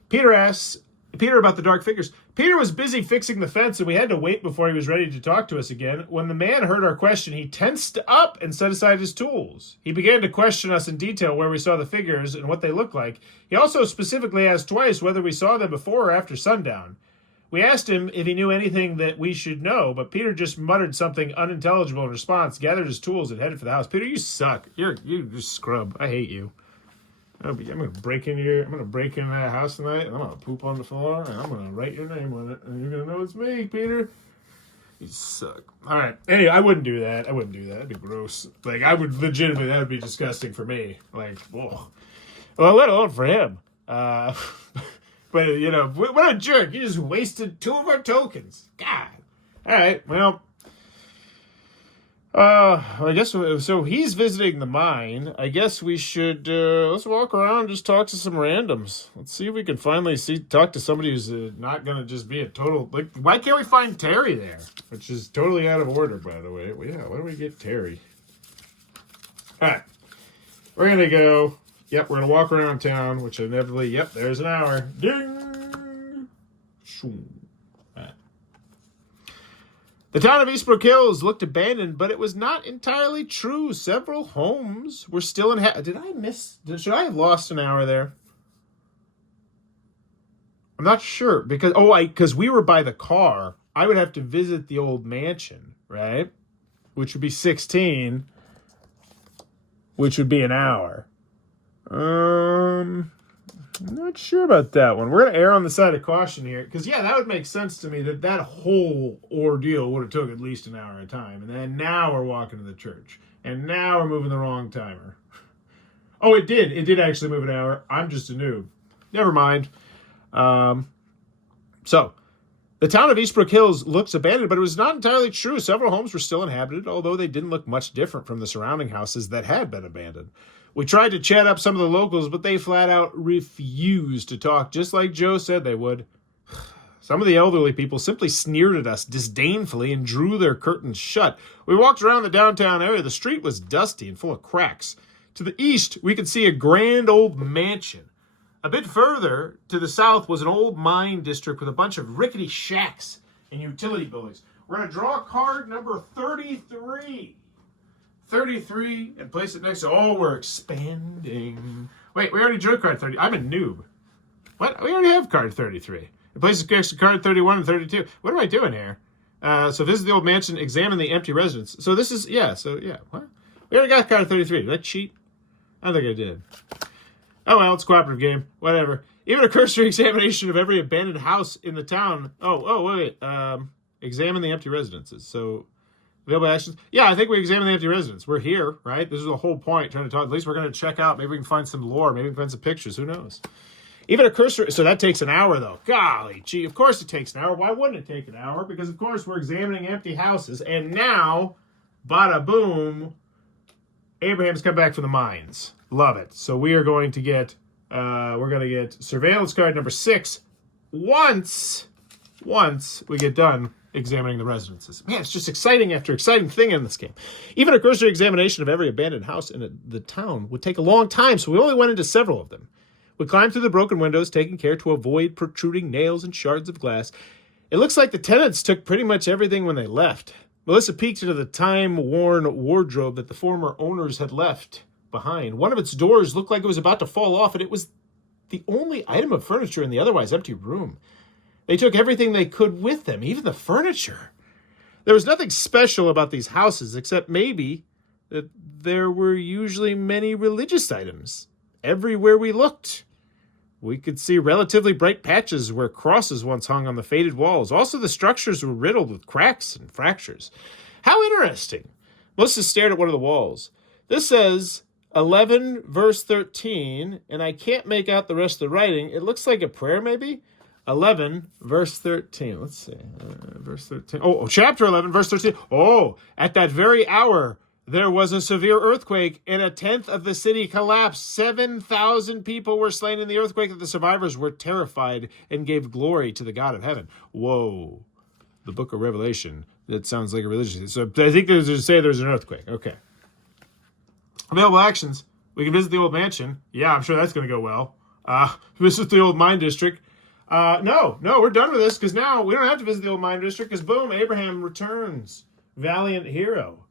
Peter asks about the dark figures. Peter was busy fixing the fence, and we had to wait before he was ready to talk to us again. When the man heard our question, he tensed up and set aside his tools. He began to question us in detail where we saw the figures and what they looked like. He also specifically asked twice whether we saw them before or after sundown. We asked him if he knew anything that we should know, but Peter just muttered something unintelligible in response, gathered his tools, and headed for the house. Peter, you suck. You just scrub. I hate you. I'm gonna break into that house tonight, and I'm gonna poop on the floor, and I'm gonna write your name on it, and you're gonna know it's me, Peter. You suck. All right. Anyway, I wouldn't do that. That'd be gross. Like, I would legitimately, that would be disgusting for me. Like, whoa. Well, let alone for him. But you know, what a jerk! You just wasted 2 of our tokens. God. All right. Well. I guess so. He's visiting the mine. I guess we should let's walk around, and just talk to some randoms. Let's see if we can finally talk to somebody who's not gonna just be a total like. Why can't we find Terry there? Which is totally out of order, by the way. Well, yeah, why don't we get Terry? All right, we're gonna go. Yep, we're gonna walk around town, which inevitably. Yep, there's an hour. Ding. Shoo. The town of Eastbrook Hills looked abandoned, but it was not entirely true. Several homes were still should I have lost an hour there? I'm not sure, because we were by the car. I would have to visit the old mansion, right? Which would be 16, which would be an hour. I'm not sure about that one. We're going to err on the side of caution here. Because, yeah, that would make sense to me that whole ordeal would have took at least an hour of time. And then now we're walking to the church. And now we're moving the wrong timer. Oh, it did. It did actually move an hour. I'm just a noob. Never mind. So, the town of Eastbrook Hills looks abandoned, but it was not entirely true. Several homes were still inhabited, although they didn't look much different from the surrounding houses that had been abandoned. We tried to chat up some of the locals, but they flat out refused to talk, just like Joe said they would. Some of the elderly people simply sneered at us disdainfully and drew their curtains shut. We walked around the downtown area. The street was dusty and full of cracks. To the east, we could see a grand old mansion. A bit further to the south was an old mine district with a bunch of rickety shacks and utility buildings. We're going to draw card number 33. 33 and place it next to, we're expanding. Wait, we already drew card 30. I'm a noob. What? We already have card 33. It places next to card 31 and 32. What am I doing here? So this is the old mansion. Examine the empty residence. So this is, what? We already got card 33. Did I cheat? I don't think I did. Oh, well, it's a cooperative game. Whatever. Even a cursory examination of every abandoned house in the town. Wait. Examine the empty residences. So, available actions. Yeah, I think we examined the empty residence. We're here, right? This is the whole point, trying to talk. At least we're going to check out. Maybe we can find some lore. Maybe we can find some pictures. Who knows? Even a cursory. So that takes an hour, though. Golly gee. Of course it takes an hour. Why wouldn't it take an hour? Because, of course, we're examining empty houses. And now, bada boom, Abraham's come back from the mines. Love it. So we are going to get, surveillance card number 6 once we get done examining the residences. Man, it's just exciting after exciting thing in this game. Even a cursory examination of every abandoned house in the town would take a long time, so we only went into several of them. We climbed through the broken windows, taking care to avoid protruding nails and shards of glass. It looks like the tenants took pretty much everything when they left. Melissa peeked into the time-worn wardrobe that the former owners had left behind. One of its doors looked like it was about to fall off, and it was the only item of furniture in the otherwise empty room. They took everything they could with them, even the furniture. There was nothing special about these houses, except maybe that there were usually many religious items. Everywhere we looked, we could see relatively bright patches where crosses once hung on the faded walls. Also, the structures were riddled with cracks and fractures. How interesting. Melissa stared at one of the walls. This says 11 verse 13, and I can't make out the rest of the writing. It looks like a prayer, maybe? 11 verse 13. Let's see. Verse 13. Oh, chapter 11, verse 13. Oh, at that very hour, there was a severe earthquake, and a tenth of the city collapsed. 7,000 people were slain in the earthquake, and the survivors were terrified and gave glory to the God of heaven. Whoa. The book of Revelation. That sounds like a religious thing. So I think there's an earthquake. Okay. Available actions. We can visit the old mansion. Yeah, I'm sure that's going to go well. Visit the old mine district. No, we're done with this because now we don't have to visit the old mine district because boom, Abraham returns. Valiant hero.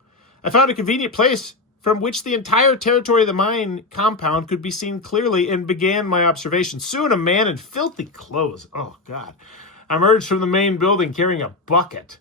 I found a convenient place from which the entire territory of the mine compound could be seen clearly and began my observation. Soon a man in filthy clothes, oh God, emerged from the main building carrying a bucket.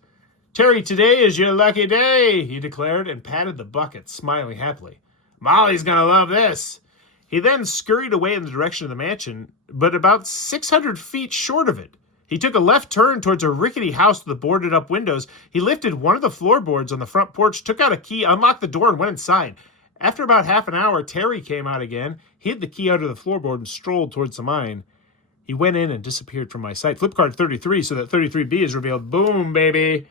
Terry, today is your lucky day, he declared and patted the bucket, smiling happily. Molly's gonna love this. He then scurried away in the direction of the mansion, but about 600 feet short of it. He took a left turn towards a rickety house with boarded-up windows. He lifted one of the floorboards on the front porch, took out a key, unlocked the door, and went inside. After about half an hour, Terry came out again, hid the key under the floorboard, and strolled towards the mine. He went in and disappeared from my sight. Flip card 33, so that 33B is revealed. Boom, baby.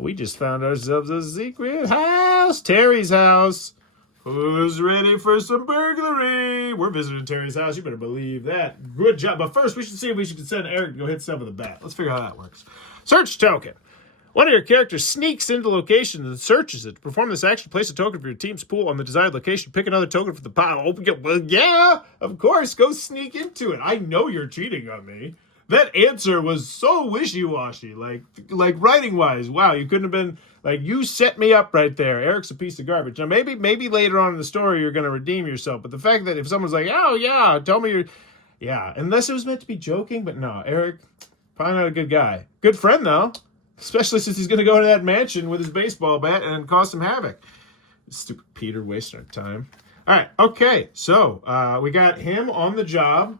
We just found ourselves a secret house. Terry's house. Who's ready for some burglary? We're visiting Terry's house. You better believe that. Good job. But first, we should see if we should send Eric to go hit some with a bat. Let's figure out how that works. Search token. One of your characters sneaks into the location and searches it. To perform this action, place a token for your team's pool on the desired location. Pick another token from the pile. Open it. Well, yeah, of course. Go sneak into it. I know you're cheating on me. That answer was so wishy-washy, like writing-wise. Wow, you couldn't have been, like, you set me up right there. Eric's a piece of garbage. Now, maybe later on in the story you're going to redeem yourself, but the fact that if someone's like, oh, yeah, tell me you're, yeah, unless it was meant to be joking, but no, Eric, probably not a good guy. Good friend, though, especially since he's going to go into that mansion with his baseball bat and cause some havoc. Stupid Peter wasting our time. All right, okay, so we got him on the job.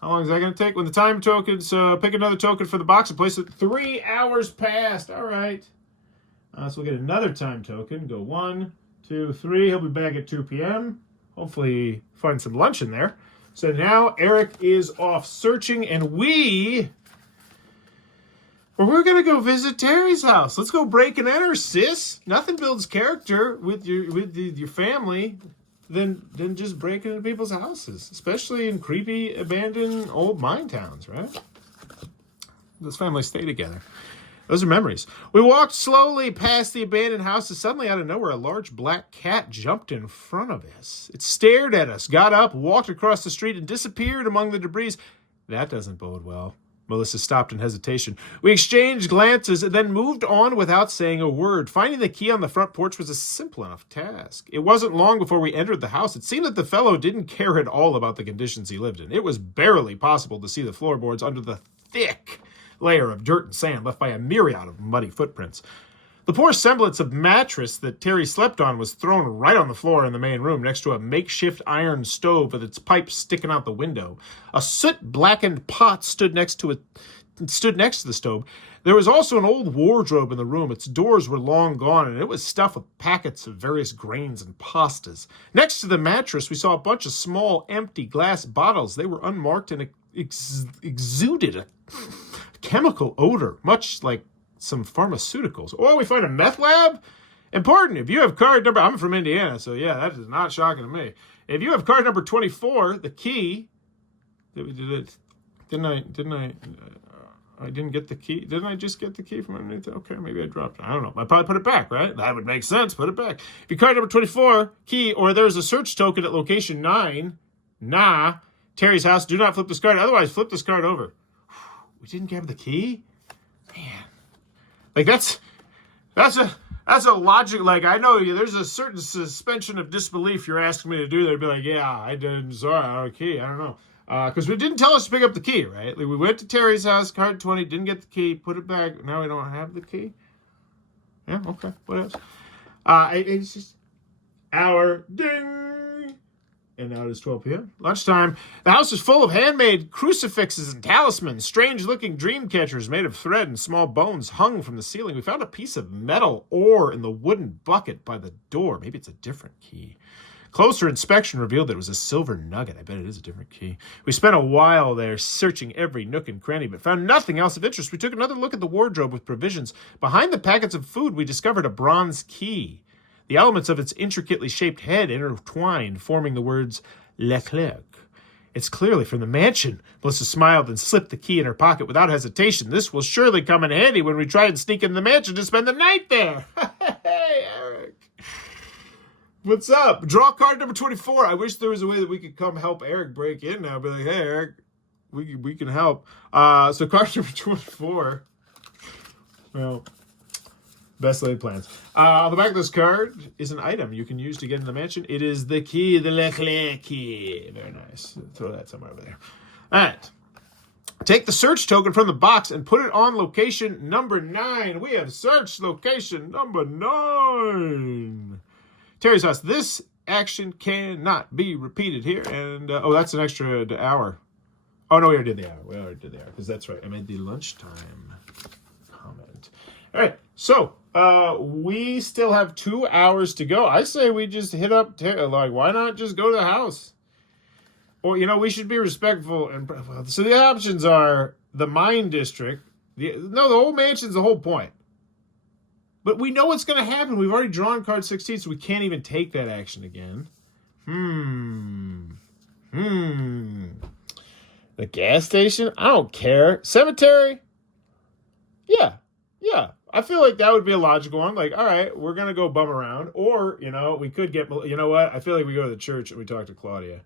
How long is that going to take? When the time tokens, pick another token for the box and place it. 3 hours passed. All right. So we'll get another time token. Go 1, 2, 3. He'll be back at 2 p.m. Hopefully find some lunch in there. So now Eric is off searching, and we're going to go visit Terry's house. Let's go break and enter, sis. Nothing builds character with your family than just breaking into people's houses, especially in creepy, abandoned old mine towns, right? Those families stay together. Those are memories. We walked slowly past the abandoned houses. Suddenly, out of nowhere, a large black cat jumped in front of us. It stared at us, got up, walked across the street, and disappeared among the debris. That doesn't bode well. Melissa stopped in hesitation. We exchanged glances and then moved on without saying a word. Finding the key on the front porch was a simple enough task. It wasn't long before we entered the house. It seemed that the fellow didn't care at all about the conditions he lived in. It was barely possible to see the floorboards under the thick layer of dirt and sand left by a myriad of muddy footprints. The poor semblance of mattress that Terry slept on was thrown right on the floor in the main room next to a makeshift iron stove with its pipes sticking out the window. A soot-blackened pot stood next to the stove. There was also an old wardrobe in the room. Its doors were long gone, and it was stuffed with packets of various grains and pastas. Next to the mattress, we saw a bunch of small, empty glass bottles. They were unmarked and exuded a chemical odor, much like some pharmaceuticals. Oh, we find a meth lab? Important. If you have card number, I'm from Indiana, so yeah, that is not shocking to me. If you have card number 24, the key, didn't I, I didn't get the key. Didn't I just get the key from underneath it? Okay, maybe I dropped it. I don't know. I probably put it back, right? That would make sense. Put it back. If you card number 24, key, or there's a search token at location 9, Terry's house, do not flip this card. Otherwise, flip this card over. We didn't grab the key? Man. Like, that's a logic. Like, I know there's a certain suspension of disbelief you're asking me to do there. Be like, yeah, I didn't, sorry, I don't have a key. I don't know. Because we didn't tell us to pick up the key, right? Like, we went to Terry's house, card 20, didn't get the key, put it back. Now we don't have the key. Yeah, okay. What else? It's just hour, ding. And now it is 12 p.m. Lunchtime. The house is full of handmade crucifixes and talismans. Strange-looking dream catchers made of thread and small bones hung from the ceiling. We found a piece of metal ore in the wooden bucket by the door. Maybe it's a different key. Closer inspection revealed that it was a silver nugget. I bet it is a different key. We spent a while there searching every nook and cranny, but found nothing else of interest. We took another look at the wardrobe with provisions. Behind the packets of food, we discovered a bronze key. The elements of its intricately shaped head intertwined, forming the words Leclerc. It's clearly from the mansion. Melissa smiled and slipped the key in her pocket without hesitation. This will surely come in handy when we try and sneak in the mansion to spend the night there. Hey, Eric. What's up? Draw card number 24. I wish there was a way that we could come help Eric break in now. Be like, hey, Eric, we can help. So card number 24. Well, best laid plans. On the back of this card is an item you can use to get in the mansion. It is the key, the Leclerc key. Very nice. Throw that somewhere over there. All right. Take the search token from the box and put it on location number 9. We have searched location number 9. Terry's house. This action cannot be repeated here. And, oh, that's an extra hour. Oh, no, we already did the hour. We already did the hour because that's right. I made the lunchtime comment. All right. So, we still have 2 hours to go. I say we just hit up, like, why not just go to the house? Or, we should be respectful. And so the options are the mine district. The whole mansion's the whole point. But we know what's going to happen. We've already drawn card 16, so we can't even take that action again. The gas station? I don't care. Cemetery? Yeah. I feel like that would be a logical one. Like, all right, we're going to go bum around. Or, we could get, what? I feel like we go to the church and we talk to Claudia.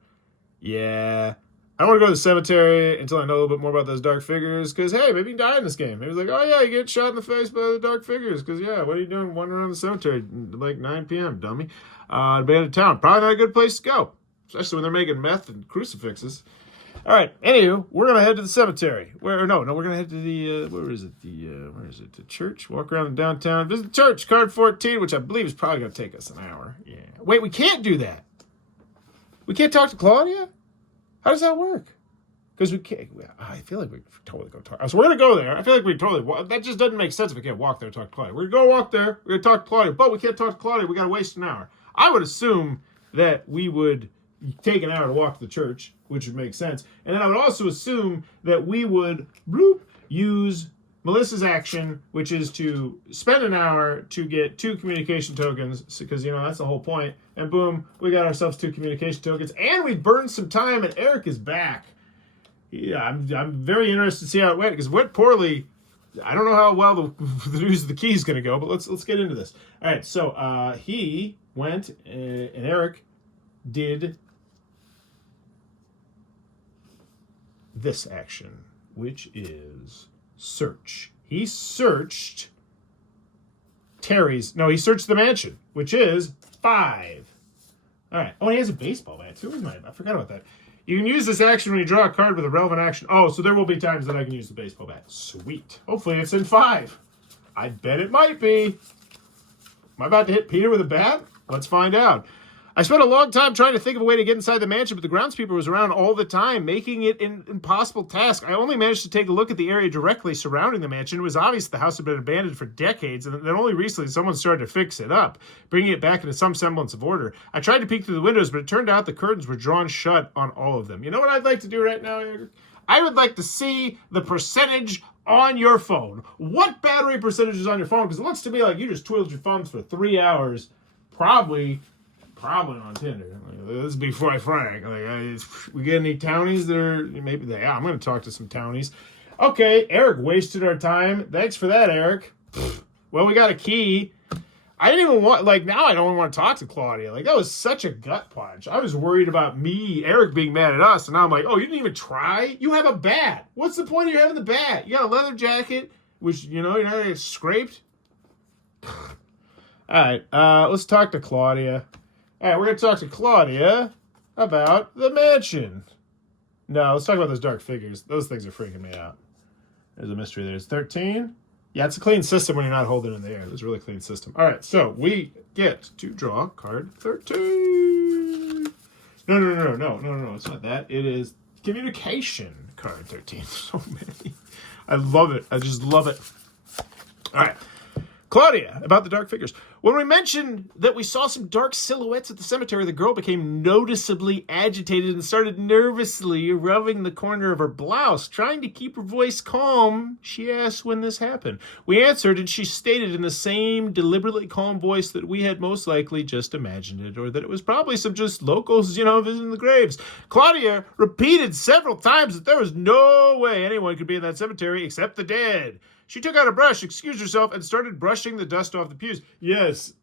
Yeah. I don't want to go to the cemetery until I know a little bit more about those dark figures. Because, hey, maybe you die in this game. Maybe it's like, oh, yeah, you get shot in the face by the dark figures. Because, yeah, what are you doing wandering around the cemetery at like 9 p.m., dummy? Be out of town. Probably not a good place to go. Especially when they're making meth and crucifixes. All right. Anywho, we're going to head to the cemetery. No, we're going to head to the, where is it? The church. Walk around downtown. Visit the church. Card 14, which I believe is probably going to take us an hour. Yeah. Wait, we can't do that. We can't talk to Claudia? How does that work? Because we can't. I feel like we totally go talk. So we're going to go there. I feel like we totally. That just doesn't make sense if we can't walk there and talk to Claudia. We're going to go walk there. We're going to talk to Claudia. But we can't talk to Claudia. We got to waste an hour. I would assume that we would take an hour to walk to the church, which would make sense. And then I would also assume that we would use Melissa's action, which is to spend an hour to get 2 communication tokens, because, that's the whole point. And boom, we got ourselves 2 communication tokens. And we burned some time, and Eric is back. Yeah, I'm very interested to see how it went, because it went poorly. I don't know how well the news of the key is going to go, but let's get into this. All right, so he went, and Eric did this action, which is search. He searched he searched the mansion, which is 5. All right. Oh, and he has a baseball bat too. I forgot about that. You can use this action when you draw a card with a relevant action. Oh, so there will be times that I can use the baseball bat. Sweet. Hopefully it's in 5. I bet it might be. Am I about to hit Peter with a bat? Let's find out. I spent a long time trying to think of a way to get inside the mansion, but the groundskeeper was around all the time, making it an impossible task. I only managed to take a look at the area directly surrounding the mansion. It was obvious the house had been abandoned for decades, and that only recently someone started to fix it up, bringing it back into some semblance of order. I tried to peek through the windows, but it turned out the curtains were drawn shut on all of them. You know what I'd like to do right now, Eric? I would like to see the percentage on your phone. What battery percentage is on your phone? Because it looks to me like you just twiddled your thumbs for 3 hours, probably on Tinder. This is before I Frank. We get any townies that are maybe I'm going to talk to some townies. Okay, Eric wasted our time. Thanks for that, Eric. Well, we got a key. I didn't even want, like, now I don't want to talk to Claudia. Like, that was such a gut punch. I was worried about Eric being mad at us, and now I'm like, oh, you didn't even try? You have a bat. What's the point of you having the bat? You got a leather jacket, which, you're not going to get scraped. All right, let's talk to Claudia. All right, we're going to talk to Claudia about the mansion. No, let's talk about those dark figures. Those things are freaking me out. There's a mystery there. It's 13. Yeah, it's a clean system when you're not holding it in the air. It's a really clean system. All right, so we get to draw card 13. No. It's not that. It is communication card 13. So many. I love it. I just love it. All right. Claudia, about the dark figures. When we mentioned that we saw some dark silhouettes at the cemetery, the girl became noticeably agitated and started nervously rubbing the corner of her blouse. Trying to keep her voice calm, she asked when this happened. We answered, and she stated in the same deliberately calm voice that we had most likely just imagined it, or that it was probably some just locals, visiting the graves. Claudia repeated several times that there was no way anyone could be in that cemetery except the dead. She took out a brush, excused herself, and started brushing the dust off the pews. Yes,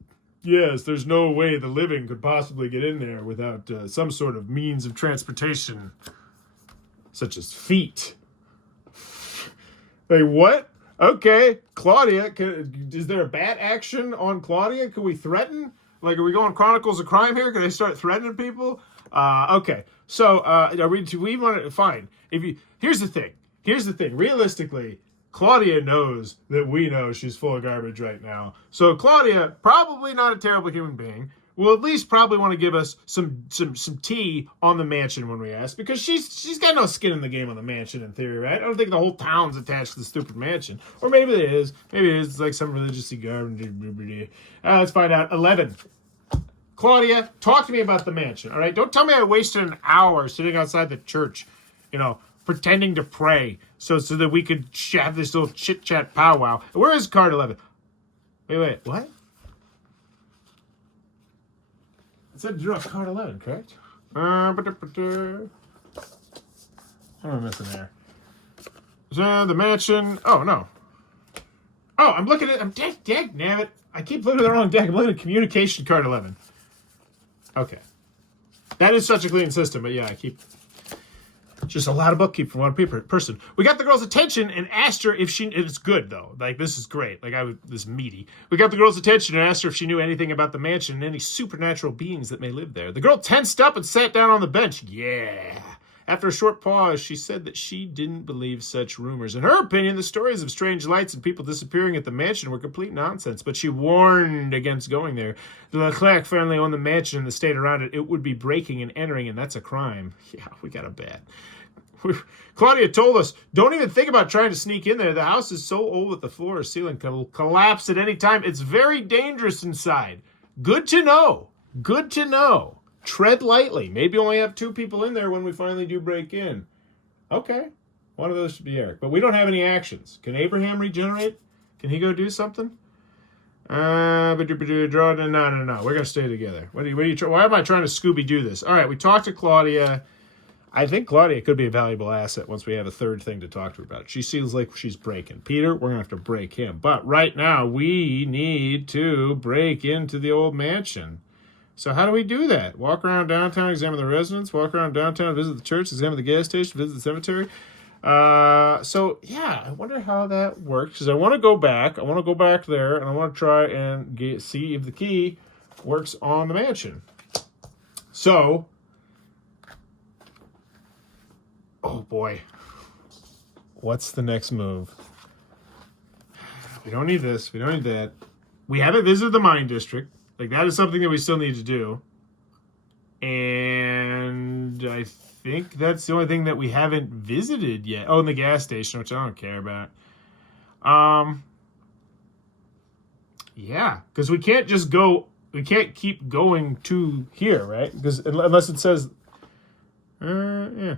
there's no way the living could possibly get in there without some sort of means of transportation, such as feet. Like, what? Okay, Claudia, is there a bat action on Claudia? Can we threaten? Like, are we going Chronicles of Crime here? Can I start threatening people? Okay, so do we want to, fine. Here's the thing. Realistically, Claudia knows that we know she's full of garbage right now. So Claudia, probably not a terrible human being, will at least probably want to give us some tea on the mansion when we ask, because she's got no skin in the game on the mansion in theory, right? I don't think the whole town's attached to the stupid mansion. Or maybe it is. Maybe it is. It's like some religious garbage. Let's find out. 11. Claudia, talk to me about the mansion, all right? Don't tell me I wasted an hour sitting outside the church, pretending to pray so that we could have this little chit-chat powwow. Where is card 11? Wait, what? It said draw card 11, correct? What am I missing there? The mansion. Oh, no. Oh, I'm looking at... damn it. I keep looking at the wrong deck. I'm looking at communication card 11. Okay. That is such a clean system, but yeah, I keep... Just a lot of bookkeeping for one person. We got the girl's attention and asked her if she... It's good, though. Like, this is great. Like, this is meaty. We got the girl's attention and asked her if she knew anything about the mansion and any supernatural beings that may live there. The girl tensed up and sat down on the bench. Yeah. After a short pause, she said that she didn't believe such rumors. In her opinion, the stories of strange lights and people disappearing at the mansion were complete nonsense, but she warned against going there. The Leclerc family owned the mansion and the state around it. It would be breaking and entering, and that's a crime. Yeah, we got a bet. Claudia told us, don't even think about trying to sneak in there. The house is so old that the floor or ceiling can collapse at any time. It's very dangerous inside. Good to know. Tread lightly. Maybe only have 2 people in there when we finally do break in. Okay. One of those should be Eric. But we don't have any actions. Can Abraham regenerate? Can he go do something? No. We're going to stay together. Why am I trying to Scooby-Doo this? All right, we talked to Claudia. I think Claudia could be a valuable asset once we have a third thing to talk to her about. She seems like she's breaking. Peter, we're going to have to break him. But right now, we need to break into the old mansion. So how do we do that? Walk around downtown, examine the residence, walk around downtown, visit the church, examine the gas station, visit the cemetery. So, yeah, I wonder how that works. Because I want to go back. I want to go back there, and I want to try and see if the key works on the mansion. So... Oh, boy. What's the next move? We don't need this. We don't need that. We haven't visited the mine district. Like, that is something that we still need to do. And I think that's the only thing that we haven't visited yet. Oh, and the gas station, which I don't care about. Yeah, because we can't just go... We can't keep going to here, right? Because unless it says... yeah.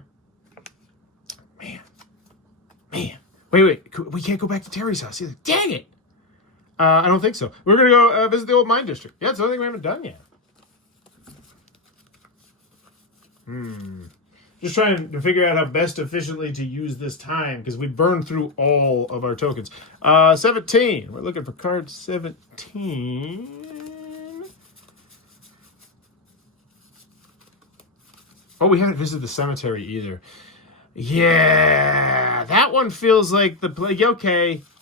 Man. Wait. We can't go back to Terry's house either. Dang it! I don't think so. We're going to go visit the old mine district. Yeah, it's the only thing we haven't done yet. Just trying to figure out how best efficiently to use this time because we burned through all of our tokens. 17. We're looking for card 17. Oh, we haven't visited the cemetery either. Yeah, that one feels like the plague.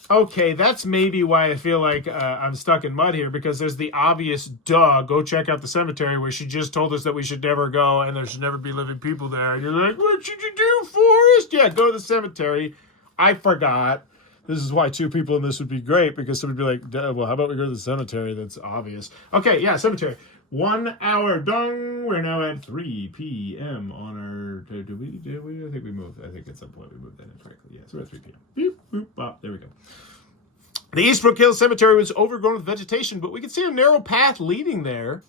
Okay, that's maybe why I feel like I'm stuck in mud here, because there's the obvious go check out the cemetery where she just told us that we should never go and there should never be living people there. And you're like, what should you do, Forrest? Yeah, go to the cemetery. I forgot. This is why two people in this would be great, because somebody would be like, well, how about we go to the cemetery? That's obvious. Okay, yeah, cemetery. 1 hour dong. We're now at 3 p.m. on our... Did we? I think we moved. I think at some point we moved that in correctly. Yeah, so we're at 3 p.m. Beep, boop, bop. There we go. The Eastbrook Hills Cemetery was overgrown with vegetation, but we could see a narrow path leading there,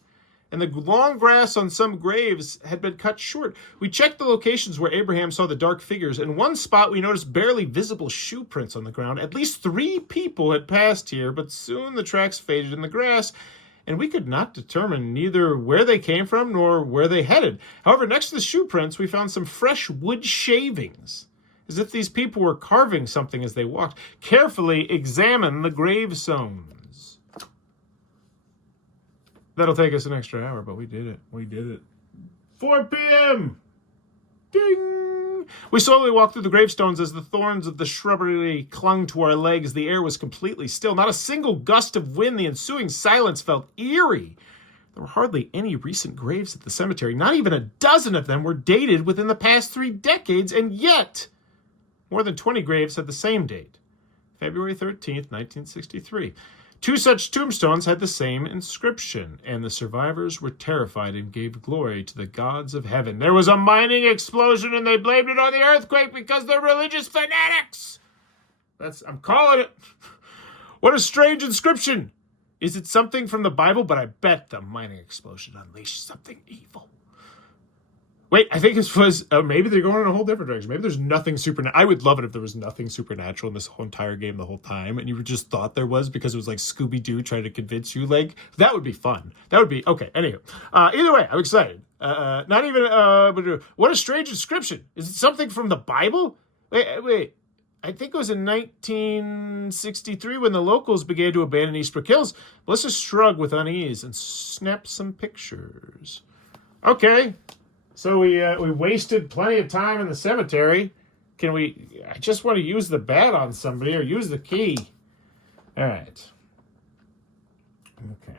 and the long grass on some graves had been cut short. We checked the locations where Abraham saw the dark figures. In one spot, we noticed barely visible shoe prints on the ground. At least 3 people had passed here, but soon the tracks faded in the grass, and we could not determine neither where they came from nor where they headed. However, next to the shoe prints, we found some fresh wood shavings, as if these people were carving something as they walked. Carefully examine the gravestones. That'll take us an extra hour, but we did it. We did it. 4 p.m. Ding! We slowly walked through the gravestones as the thorns of the shrubbery clung to our legs. The air was completely still. Not a single gust of wind. The ensuing silence felt eerie. There were hardly any recent graves at the cemetery. Not even a dozen of them were dated within the past 3 decades, and yet more than 20 graves had the same date, February 13th, 1963. 2 such tombstones had the same inscription, and the survivors were terrified and gave glory to the gods of heaven. There was a mining explosion, and they blamed it on the earthquake because they're religious fanatics. I'm calling it. What a strange inscription. Is it something from the Bible? But I bet the mining explosion unleashed something evil. Wait, I think this was, maybe they're going in a whole different direction. Maybe there's nothing supernatural. I would love it if there was nothing supernatural in this whole entire game the whole time, and you just thought there was because it was like Scooby-Doo trying to convince you. Like, that would be fun. That would be, okay, anywho. Either way, I'm excited. Not even, what a strange inscription. Is it something from the Bible? Wait. I think it was in 1963 when the locals began to abandon Eastbrook Hills. Melissa shrugged with unease and snapped some pictures. Okay. So we wasted plenty of time in the cemetery. I just want to use the bat on somebody or use the key. All right. Okay.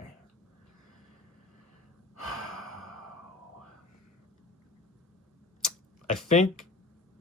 I think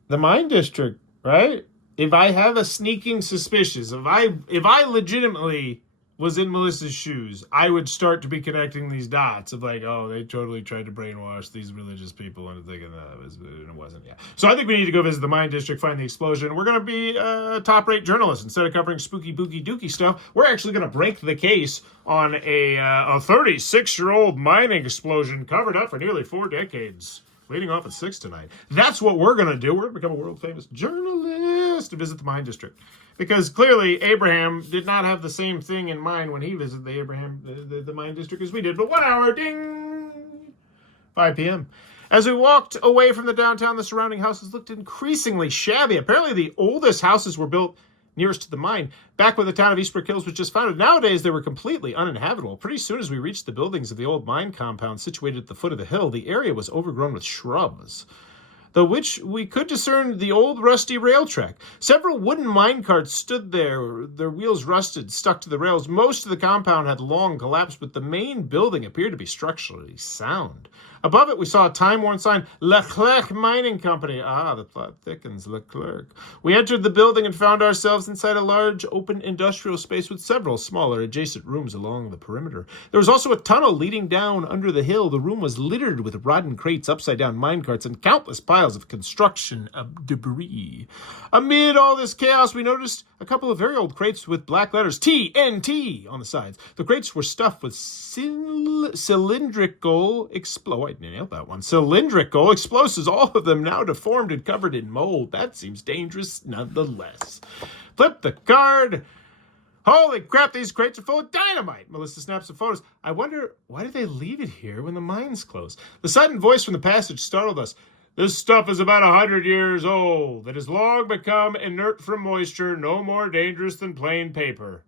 the mine district, right? If I have a sneaking suspicion, if I legitimately was in Melissa's shoes, I would start to be connecting these dots of like, oh, they totally tried to brainwash these religious people into thinking that it wasn't. Yeah. So I think we need to go visit the mine district, find the explosion. We're going to be top-rate journalists. Instead of covering spooky, booky, dooky stuff, we're actually going to break the case on a 36-year-old mining explosion covered up for nearly 4 decades. Leading off at 6 tonight. That's what we're going to do. We're going to become a world-famous journalist to visit the mine district. Because clearly Abraham did not have the same thing in mind when he visited the mine district as we did. But 1 hour, ding! 5 p.m. As we walked away from the downtown, the surrounding houses looked increasingly shabby. Apparently the oldest houses were built nearest to the mine, back when the town of Eastbrook Hills was just founded. Nowadays, they were completely uninhabitable. Pretty soon as we reached the buildings of the old mine compound situated at the foot of the hill, the area was overgrown with shrubs, though which we could discern the old rusty rail track. Several wooden mine carts stood there, their wheels rusted, stuck to the rails. Most of the compound had long collapsed, but the main building appeared to be structurally sound. Above it, we saw a time-worn sign, Leclerc Mining Company. Ah, the plot thickens, Leclerc. We entered the building and found ourselves inside a large, open industrial space with several smaller adjacent rooms along the perimeter. There was also a tunnel leading down under the hill. The room was littered with rotten crates, upside-down minecarts, and countless piles of construction debris. Amid all this chaos, we noticed a couple of very old crates with black letters, TNT, on the sides. The crates were stuffed with cylindrical explosives, all of them now deformed and covered in mold. That seems dangerous nonetheless. Flip the card. Holy crap, these crates are full of dynamite. Melissa snaps some photos. I wonder, why did they leave it here when the mines closed? The sudden voice from the passage startled us. This stuff is about 100 years old. It has long become inert from moisture, no more dangerous than plain paper.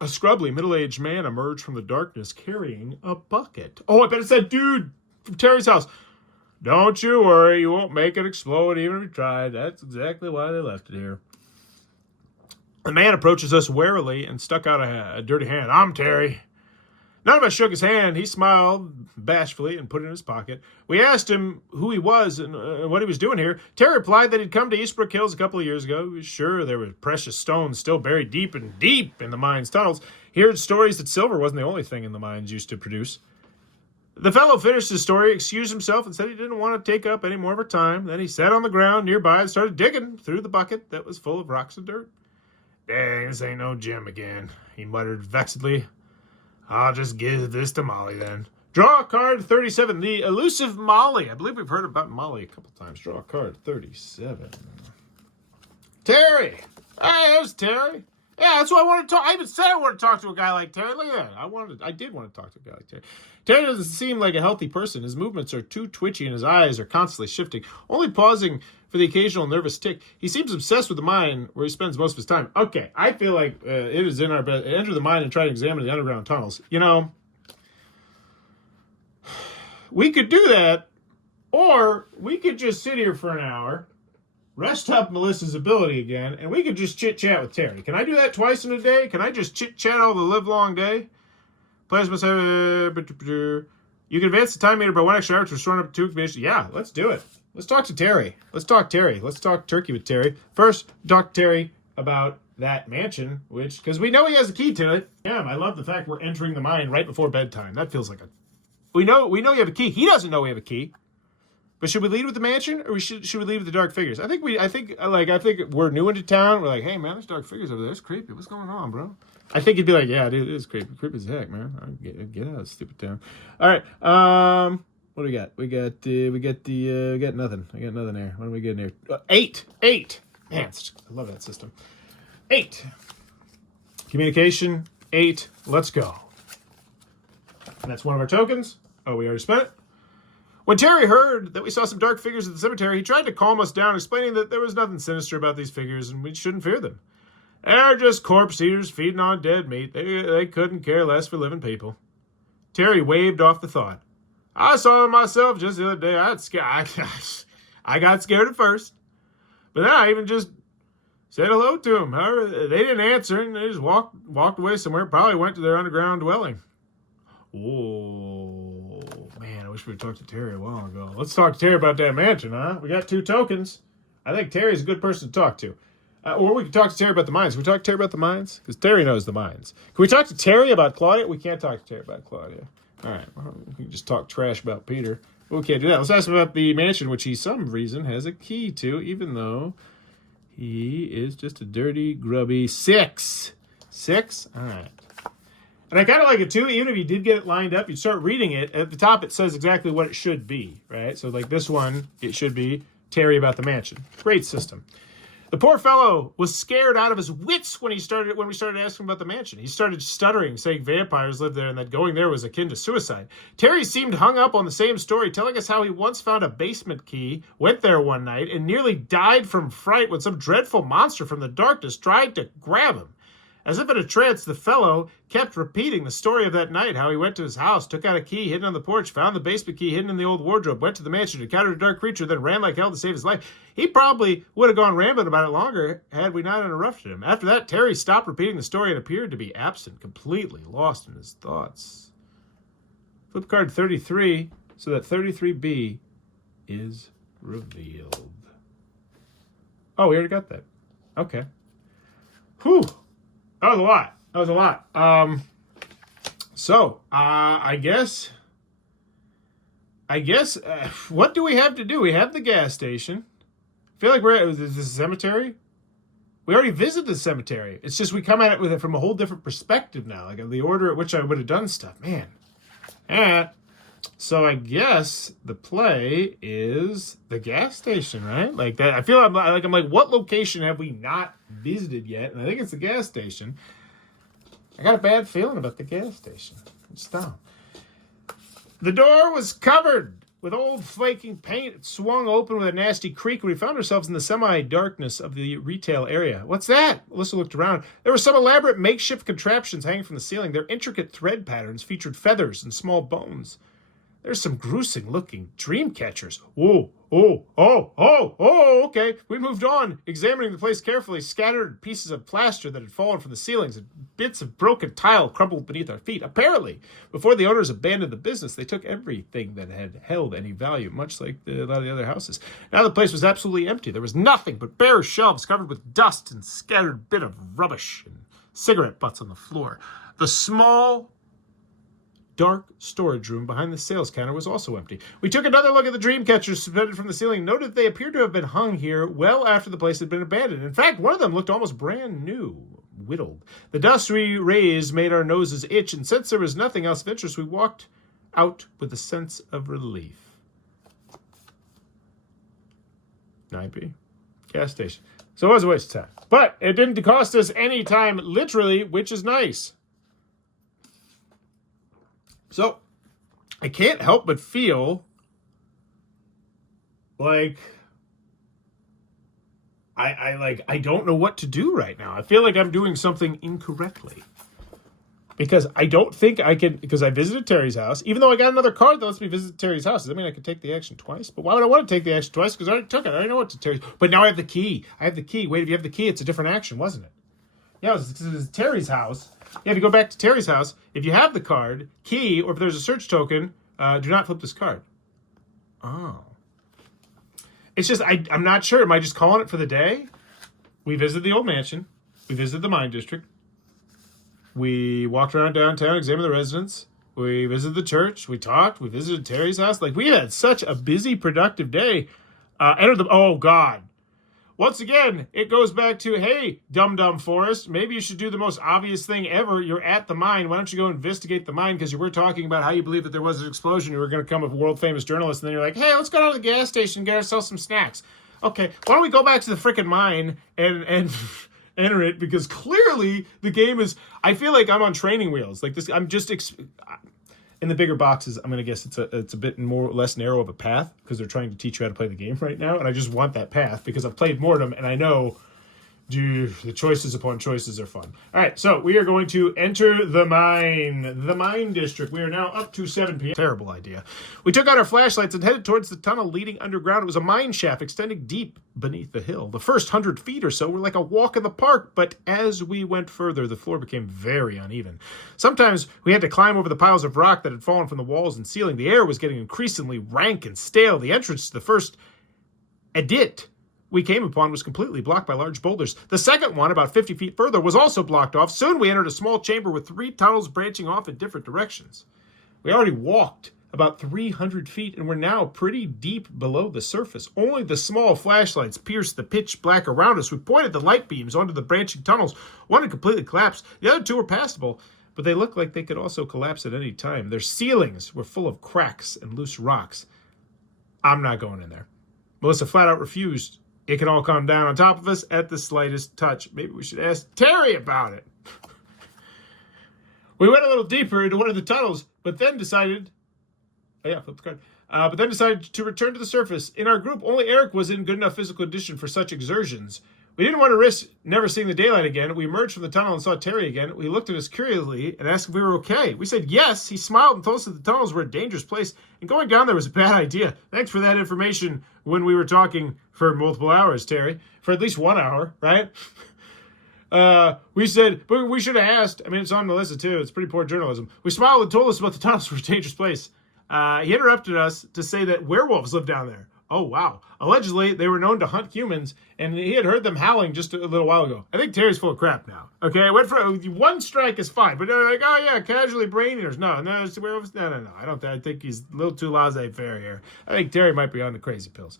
A scrubbly middle-aged man emerged from the darkness carrying a bucket. Oh, I bet it's that dude from Terry's house. Don't you worry, you won't make it explode even if you tried. That's exactly why they left it here. The man approaches us warily and stuck out a dirty hand. I'm Terry. None of us shook his hand. He smiled bashfully and put it in his pocket. We asked him who he was and what he was doing here. Terry replied that he'd come to Eastbrook Hills a couple of years ago. He was sure there were precious stones still buried deep in the mine's tunnels. He heard stories that silver wasn't the only thing in the mines used to produce. The fellow finished his story, excused himself, and said he didn't want to take up any more of our time. Then he sat on the ground nearby and started digging through the bucket that was full of rocks and dirt. Dang, this ain't no gym again, he muttered vexedly. I'll just give this to Molly then. Draw card 37, the elusive Molly. I believe we've heard about Molly a couple times. Draw card 37. Terry! Hey, there's Terry. Yeah, that's what I wanted to talk. I even said I wanted to talk to a guy like Terry. Look at that. I did want to talk to a guy like Terry. Terry doesn't seem like a healthy person. His movements are too twitchy and his eyes are constantly shifting, only pausing for the occasional nervous tick. He seems obsessed with the mine where he spends most of his time. Okay, I feel like it is in our best. Enter the mine and try to examine the underground tunnels. You know, we could do that, or we could just sit here for an hour, rest up Melissa's ability again, and we could just chit-chat with Terry. Can I do that twice in a day? Can I just chit-chat all the live-long day? Players must have... You can advance the time meter by 1 extra hour to restore up to 2 communities. Yeah, let's do it. Let's talk to Terry. Let's talk turkey with Terry. First, talk to Terry about that mansion, because we know he has a key to it. Yeah, I love the fact we're entering the mine right before bedtime. That feels like a... We know you have a key. He doesn't know we have a key. But should we lead with the mansion, or should we lead with the dark figures? I think we're new into town. We're like, hey man, there's dark figures over there. It's creepy. What's going on, bro? I think he'd be like, yeah, dude, it is creepy. Creepy as heck, man. Get out of this stupid town. All right. What do we got? We got nothing. I got nothing here. What do we get in here? 8. Man, I love that system. 8. Communication. 8. Let's go. And that's one of our tokens. Oh, we already spent it. When Terry heard that we saw some dark figures at the cemetery, he tried to calm us down, explaining that there was nothing sinister about these figures and we shouldn't fear them. They're just corpse eaters feeding on dead meat. They couldn't care less for living people. Terry waved off the thought. I saw them myself just the other day. I got scared at first. But then I even just said hello to them. However, they didn't answer and they just walked away somewhere. Probably went to their underground dwelling. Oh, man, I wish we had talked to Terry a while ago. Let's talk to Terry about that mansion, huh? We got 2 tokens. I think Terry's a good person to talk to. Or we could talk to Terry about the mines. Can we talk to Terry about the mines? Because Terry knows the mines. Can we talk to Terry about Claudia? We can't talk to Terry about Claudia. All right, well, we can just talk trash about Peter. But we can't do that. Let's ask him about the mansion, which he, some reason, has a key to, even though he is just a dirty, grubby 6. 6? All right. And I kind of like it, too. Even if you did get it lined up, you start reading it. At the top, it says exactly what it should be, right? So, like this one, it should be Terry about the mansion. Great system. The poor fellow was scared out of his wits when we started asking about the mansion. He started stuttering, saying vampires lived there and that going there was akin to suicide. Terry seemed hung up on the same story, telling us how he once found a basement key, went there one night, and nearly died from fright when some dreadful monster from the darkness tried to grab him. As if in a trance, the fellow kept repeating the story of that night, how he went to his house, took out a key hidden on the porch, found the basement key hidden in the old wardrobe, went to the mansion, encountered a dark creature, then ran like hell to save his life. He probably would have gone rambling about it longer had we not interrupted him. After that, Terry stopped repeating the story and appeared to be absent, completely lost in his thoughts. Flip card 33, so that 33B is revealed. Oh, we already got that. Okay. Whew. That was a lot. I guess, what do we have to do? We have the gas station. I feel like we're at the cemetery. We already visited the cemetery. It's just we come at it from a whole different perspective now, like the order at which I would have done stuff. Man. So I guess the play is the gas station, right? Like that. I feel I'm like, what location have we not visited yet? And I think it's the gas station. I got a bad feeling about the gas station. It's down. The door was covered with old flaking paint. It swung open with a nasty creak when we found ourselves in the semi-darkness of the retail area. What's that? Alyssa looked around. There were some elaborate makeshift contraptions hanging from the ceiling. Their intricate thread patterns featured feathers and small bones. There's some gruesome-looking dream catchers. Okay. We moved on, examining the place carefully. Scattered pieces of plaster that had fallen from the ceilings and bits of broken tile crumbled beneath our feet. Apparently, before the owners abandoned the business, they took everything that had held any value, much like a lot of the other houses. Now the place was absolutely empty. There was nothing but bare shelves covered with dust and scattered bit of rubbish and cigarette butts on the floor. The small, dark storage room behind the sales counter was also empty. We took another look at the dream catchers suspended from the ceiling, noted they appeared to have been hung here well after the place had been abandoned. In fact, one of them looked almost brand new, whittled. The dust we raised made our noses itch, and since there was nothing else of interest, we walked out with a sense of relief. 9p. Gas station. So it was a waste of time. But it didn't cost us any time, literally, which is nice. So, I can't help but feel like I don't know what to do right now. I feel like I'm doing something incorrectly. Because I don't think I can, because I visited Terry's house, even though I got another card that lets me visit Terry's house. Does that mean I can take the action twice? But why would I want to take the action twice? Because I already took it. I already know what to Terry's. But now I have the key. Wait, if you have the key, it's a different action, wasn't it? Yeah, it was Terry's house. You have to go back to Terry's house. If you have the card, key, or if there's a search token, do not flip this card. Oh. It's just, I'm not sure. Am I just calling it for the day? We visited the old mansion. We visited the mine district. We walked around downtown, examined the residents. We visited the church. We talked. We visited Terry's house. Like, we had such a busy, productive day. Oh, God. Once again, it goes back to, hey, dum-dum Forrest, maybe you should do the most obvious thing ever. You're at the mine. Why don't you go investigate the mine? Because you were talking about how you believe that there was an explosion. You were going to come with a world-famous journalist, and then you're like, hey, let's go down to the gas station and get ourselves some snacks. Okay, why don't we go back to the frickin' mine and enter it? Because clearly the game is, I feel like I'm on training wheels. Like this, I'm just... In the bigger boxes, I'm going to guess it's a bit less narrow of a path because they're trying to teach you how to play the game right now. And I just want that path because I've played Mortem and I know, dude, the choices upon choices are fun. All right, so we are going to enter the mine district. We are now up to 7 p.m. Terrible idea. We took out our flashlights and headed towards the tunnel leading underground. It was a mine shaft extending deep beneath the hill. The first 100 feet or so were like a walk in the park, but as we went further, the floor became very uneven. Sometimes we had to climb over the piles of rock that had fallen from the walls and ceiling. The air was getting increasingly rank and stale. The entrance to the first edit we came upon was completely blocked by large boulders. The second one, about 50 feet further, was also blocked off. Soon we entered a small chamber with 3 tunnels branching off in different directions. We already walked about 300 feet and were now pretty deep below the surface. Only the small flashlights pierced the pitch black around us. We pointed the light beams onto the branching tunnels. One had completely collapsed. The other 2 were passable, but they looked like they could also collapse at any time. Their ceilings were full of cracks and loose rocks. I'm not going in there. Melissa flat out refused. It can all come down on top of us at the slightest touch. Maybe we should ask Terry about it. We went a little deeper into one of the tunnels, but then decided... Oh yeah, flip the card. But then decided to return to the surface. In our group, only Eric was in good enough physical condition for such exertions. We didn't want to risk never seeing the daylight again. We emerged from the tunnel and saw Terry again. He looked at us curiously and asked if we were okay. We said yes. He smiled and told us that the tunnels were a dangerous place, and going down there was a bad idea. Thanks for that information when we were talking for multiple hours, Terry. For at least 1 hour, right? We said, but we should have asked. I mean, it's on Melissa, too. It's pretty poor journalism. We smiled and told us about the tunnels were a dangerous place. He interrupted us to say that werewolves live down there. Oh, wow. Allegedly, they were known to hunt humans, and he had heard them howling just a little while ago. I think Terry's full of crap now. Okay, I went for 1 strike is fine, but they're like, oh, yeah, casually brain eaters. No, it's werewolves. No. I think he's a little too laissez-faire here. I think Terry might be on the crazy pills.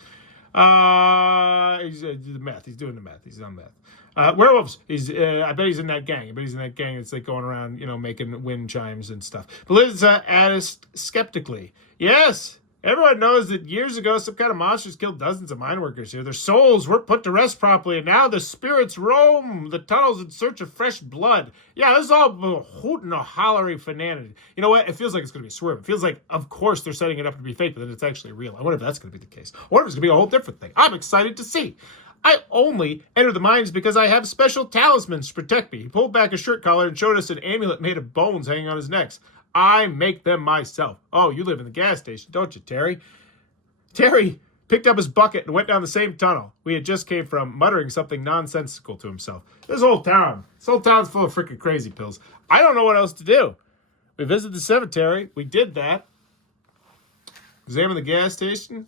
He's the meth. He's doing the meth. He's on meth. Werewolves. I bet he's in that gang. I bet he's in that gang that's like going around, making wind chimes and stuff. But Liz asked skeptically, yes, Everyone knows that years ago some kind of monsters killed dozens of mine workers here. Their souls weren't put to rest properly, and now the spirits roam the tunnels in search of fresh blood. Yeah, this is all a hoot and a hollering fanatic. You know what? It feels like it's going to be a swerve. It feels like, of course, they're setting it up to be fake, but then it's actually real. I wonder if that's going to be the case. I wonder if it's going to be a whole different thing. I'm excited to see. I only enter the mines because I have special talismans to protect me. He pulled back his shirt collar and showed us an amulet made of bones hanging on his neck. I make them myself. Oh, you live in the gas station, don't you, Terry? Terry picked up his bucket and went down the same tunnel we had just came from, muttering something nonsensical to himself. This whole town's full of freaking crazy pills. I don't know what else to do. We visited the cemetery. We did that. Examine the gas station.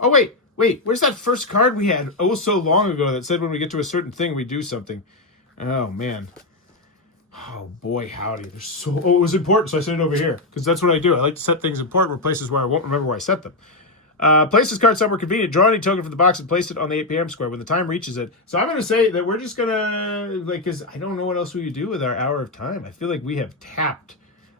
Oh, wait. Where's that first card we had so long ago that said when we get to a certain thing, we do something? Oh, man. Oh, boy, howdy. It was important, so I set it over here. Because that's what I do. I like to set things important for places where I won't remember where I set them. Place this card somewhere convenient. Draw any token from the box and place it on the 8 p.m. square when the time reaches it. So I'm going to say that we're just going to, because I don't know what else we could do with our hour of time. I feel like we have tapped.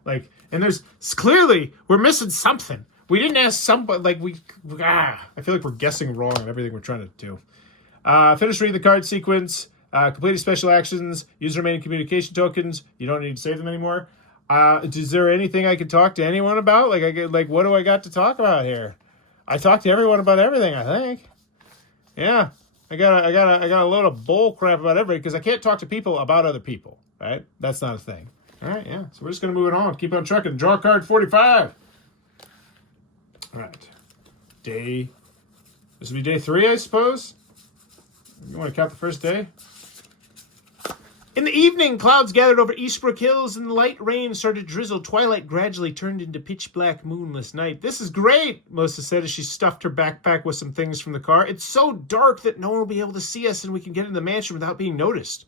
And clearly, we're missing something. We didn't ask somebody, I feel like we're guessing wrong on everything we're trying to do. Finish reading the card sequence. Completed special actions. Use remaining communication tokens. You don't need to save them anymore. Is there anything I could talk to anyone about? What do I got to talk about here? I talked to everyone about everything, I think. Yeah. I got a load of bull crap about everybody because I can't talk to people about other people, right? That's not a thing. All right, yeah. So we're just going to move it on. Keep on trucking. Draw card 45. All right. This will be day 3, I suppose. You want to count the first day? In the evening, clouds gathered over Eastbrook Hills, and the light rain started to drizzle. Twilight gradually turned into pitch-black, moonless night. This is great, Melissa said as she stuffed her backpack with some things from the car. It's so dark that no one will be able to see us, and we can get in the mansion without being noticed.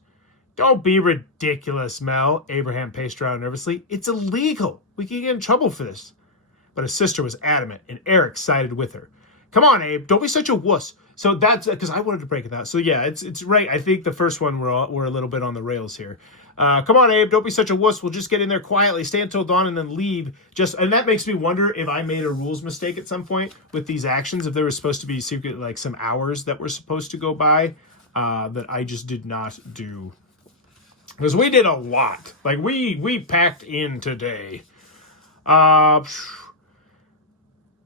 Don't be ridiculous, Mel, Abraham paced around nervously. It's illegal. We can get in trouble for this. But his sister was adamant, and Eric sided with her. Come on, Abe, don't be such a wuss. So that's because I wanted to break it out. So yeah, it's right. I think the first one we're a little bit on the rails here. Come on, Abe, don't be such a wuss. We'll just get in there quietly, stay until dawn, and then leave. And that makes me wonder if I made a rules mistake at some point with these actions. If there was supposed to be secret, some hours that were supposed to go by that I just did not do. Because we did a lot. We packed in today.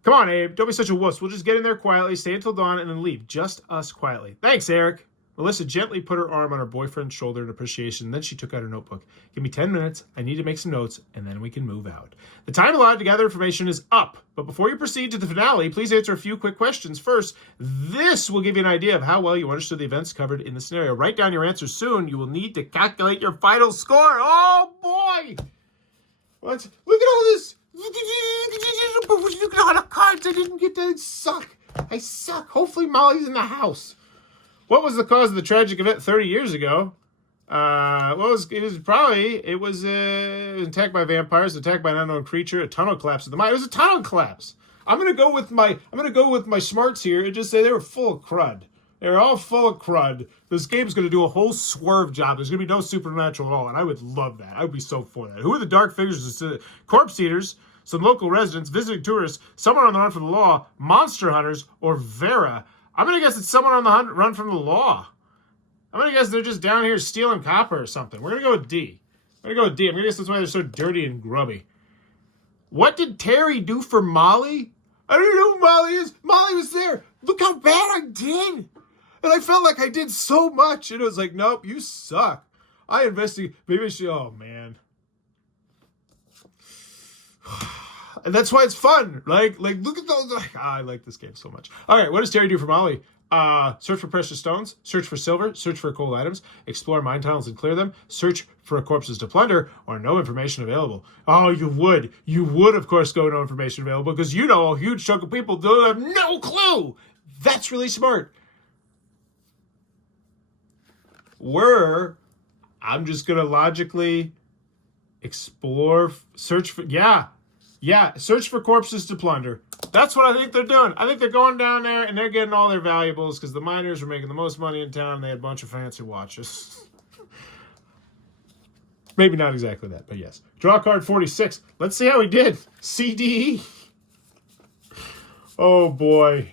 Come on, Abe. Don't be such a wuss. We'll just get in there quietly, stay until dawn, and then leave. Just us quietly. Thanks, Eric. Melissa gently put her arm on her boyfriend's shoulder in appreciation. Then she took out her notebook. Give me 10 minutes. I need to make some notes, and then we can move out. The time allotted to gather information is up. But before you proceed to the finale, please answer a few quick questions. First, this will give you an idea of how well you understood the events covered in the scenario. Write down your answers soon. You will need to calculate your final score. Oh, boy. Look at all this. Look at all the cards I didn't get to. I suck. Hopefully Molly's in the house. What was the cause of the tragic event 30 years ago? It was attacked by vampires, attacked by an unknown creature, a tunnel collapse of the mine. It was a tunnel collapse. I'm gonna go with my smarts here and just say they were full of crud. They're all full of crud. This game's going to do a whole swerve job. There's going to be no supernatural at all, and I would love that. I would be so for that. Who are the dark figures? Corpse eaters, some local residents, visiting tourists, someone on the run from the law, monster hunters, or Vera. I'm going to guess it's someone on the run from the law. I'm going to guess they're just down here stealing copper or something. We're going to go with D. I'm going to guess that's why they're so dirty and grubby. What did Terry do for Molly? I don't know who Molly is. Molly was there. Look how bad I did. And I felt like I did so much. And it was like, nope, you suck. I investigated. Maybe oh, man. And that's why it's fun. Look at those. I like this game so much. All right, what does Terry do for Molly? Search for precious stones. Search for silver. Search for coal items. Explore mine tunnels and clear them. Search for corpses to plunder, or no information available. Oh, you would. You would, of course, go no information available because you know a huge chunk of people don't have no clue. That's really smart. I'm just going to logically explore, search for corpses to plunder. That's what I think they're doing. I think they're going down there and they're getting all their valuables because the miners were making the most money in town and they had a bunch of fancy watches. Maybe not exactly that, but yes. Draw card 46. Let's see how he did. CDE. Oh, boy.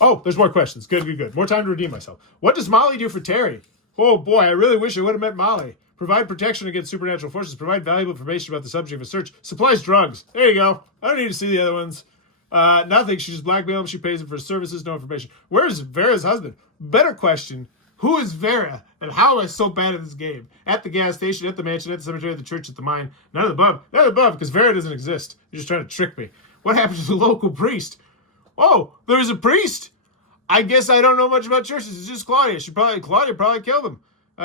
Oh, there's more questions. Good, good, good. More time to redeem myself. What does Molly do for Terry? Oh, boy, I really wish I would have met Molly. Provide protection against supernatural forces. Provide valuable information about the subject of a search. Supplies drugs. There you go. I don't need to see the other ones. Nothing. She just blackmails him. She pays him for his services. No information. Where's Vera's husband? Better question. Who is Vera? And how am I so bad at this game? At the gas station, at the mansion, at the cemetery, at the church, at the mine. None of the above. None of the above, because Vera doesn't exist. You're just trying to trick me. What happened to the local priest? Oh, there's a priest? I guess I don't know much about churches. It's just Claudia. Claudia probably killed him.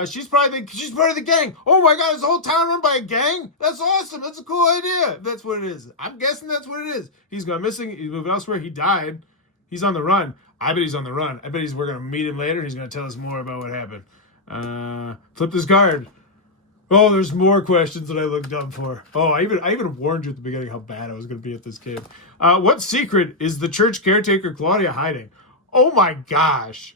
She's part of the gang. Oh my God, is the whole town run by a gang? That's awesome. That's a cool idea. That's what it is. I'm guessing that's what it is. He's gone missing. He moved elsewhere. He died. He's on the run. I bet he's on the run. I bet we're going to meet him later and he's going to tell us more about what happened. Flip this card. Oh, there's more questions that I looked dumb for. Oh, I even warned you at the beginning how bad I was going to be at this game. What secret is the church caretaker Claudia hiding? Oh my gosh.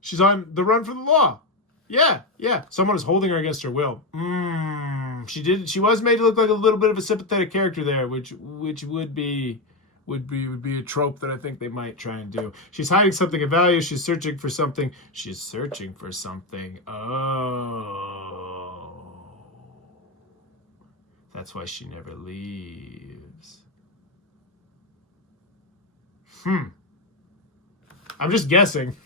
She's on the run from the law. Yeah. Someone is holding her against her will. She was made to look like a little bit of a sympathetic character there, which would be a trope that I think they might try and do. She's hiding something of value. She's searching for something. Oh. That's why she never leaves. I'm just guessing.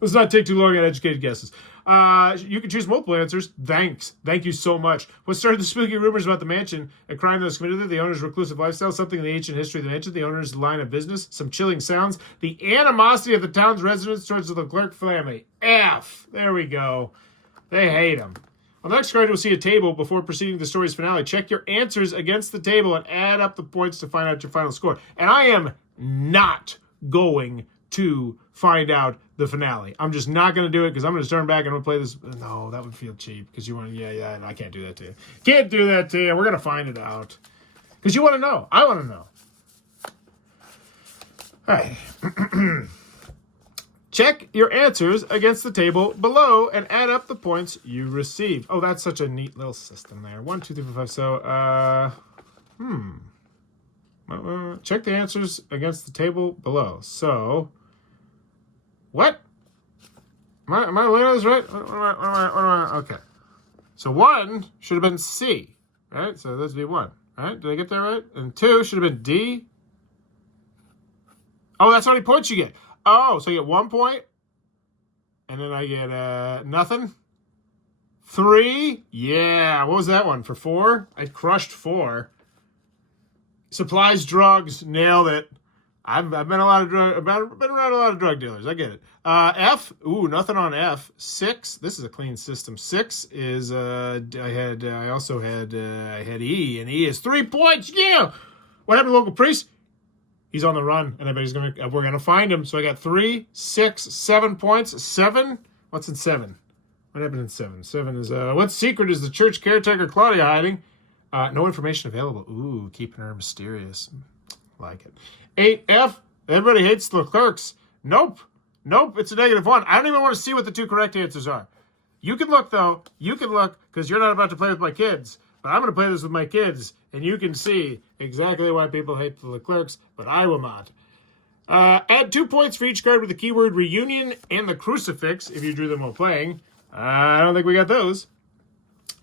Let's not take too long on educated guesses. You can choose multiple answers. Thanks. Thank you so much. What started the spooky rumors about the mansion? A crime that was committed there, the owner's reclusive lifestyle, something in the ancient history of the mansion, the owner's line of business, some chilling sounds, the animosity of the town's residents towards the Leclerc family. F. There we go. They hate him. On the next card, we'll see a table before proceeding to the story's finale. Check your answers against the table and add up the points to find out your final score. And I am not going to find out the finale. I'm just not going to do it because I'm going to turn back and I'm going to play this. No, that would feel cheap because you want to, no, I can't do that to you. Can't do that to you. We're going to find it out because you want to know. I want to know. All right. Check your answers against the table below and add up the points you received. Oh, that's such a neat little system there. 1, 2, 3, 4, 5. So, check the answers against the table below. So, what? Am I looking at this right? Okay. So 1 should have been C, right? So this would be 1, right? Did I get that right? And 2 should have been D. Oh, that's how many points you get. Oh, so you get 1 point. And then I get nothing. 3. Yeah. What was that one? For 4? I crushed 4. Supplies, drugs, nailed it. I've been been around a lot of drug dealers. I get it. F, nothing on F. 6, this is a clean system. 6 is I had E, and E is 3 points. Yeah. What happened to the local priest? He's on the run, and I bet we're gonna find him. So I got 3, 6, 7 points. 7. What's in 7? What happened in 7? 7 is what secret is the church caretaker Claudia hiding? No information available. Ooh, keeping her mysterious. Like it. 8, F. Everybody hates the clerks. Nope. It's a -1. I don't even want to see what the 2 correct answers are. You can look, though. You can look, because you're not about to play with my kids. But I'm going to play this with my kids, and you can see exactly why people hate the clerks, but I will not. Add 2 points for each card with the keyword reunion and the crucifix, if you drew them while playing. I don't think we got those.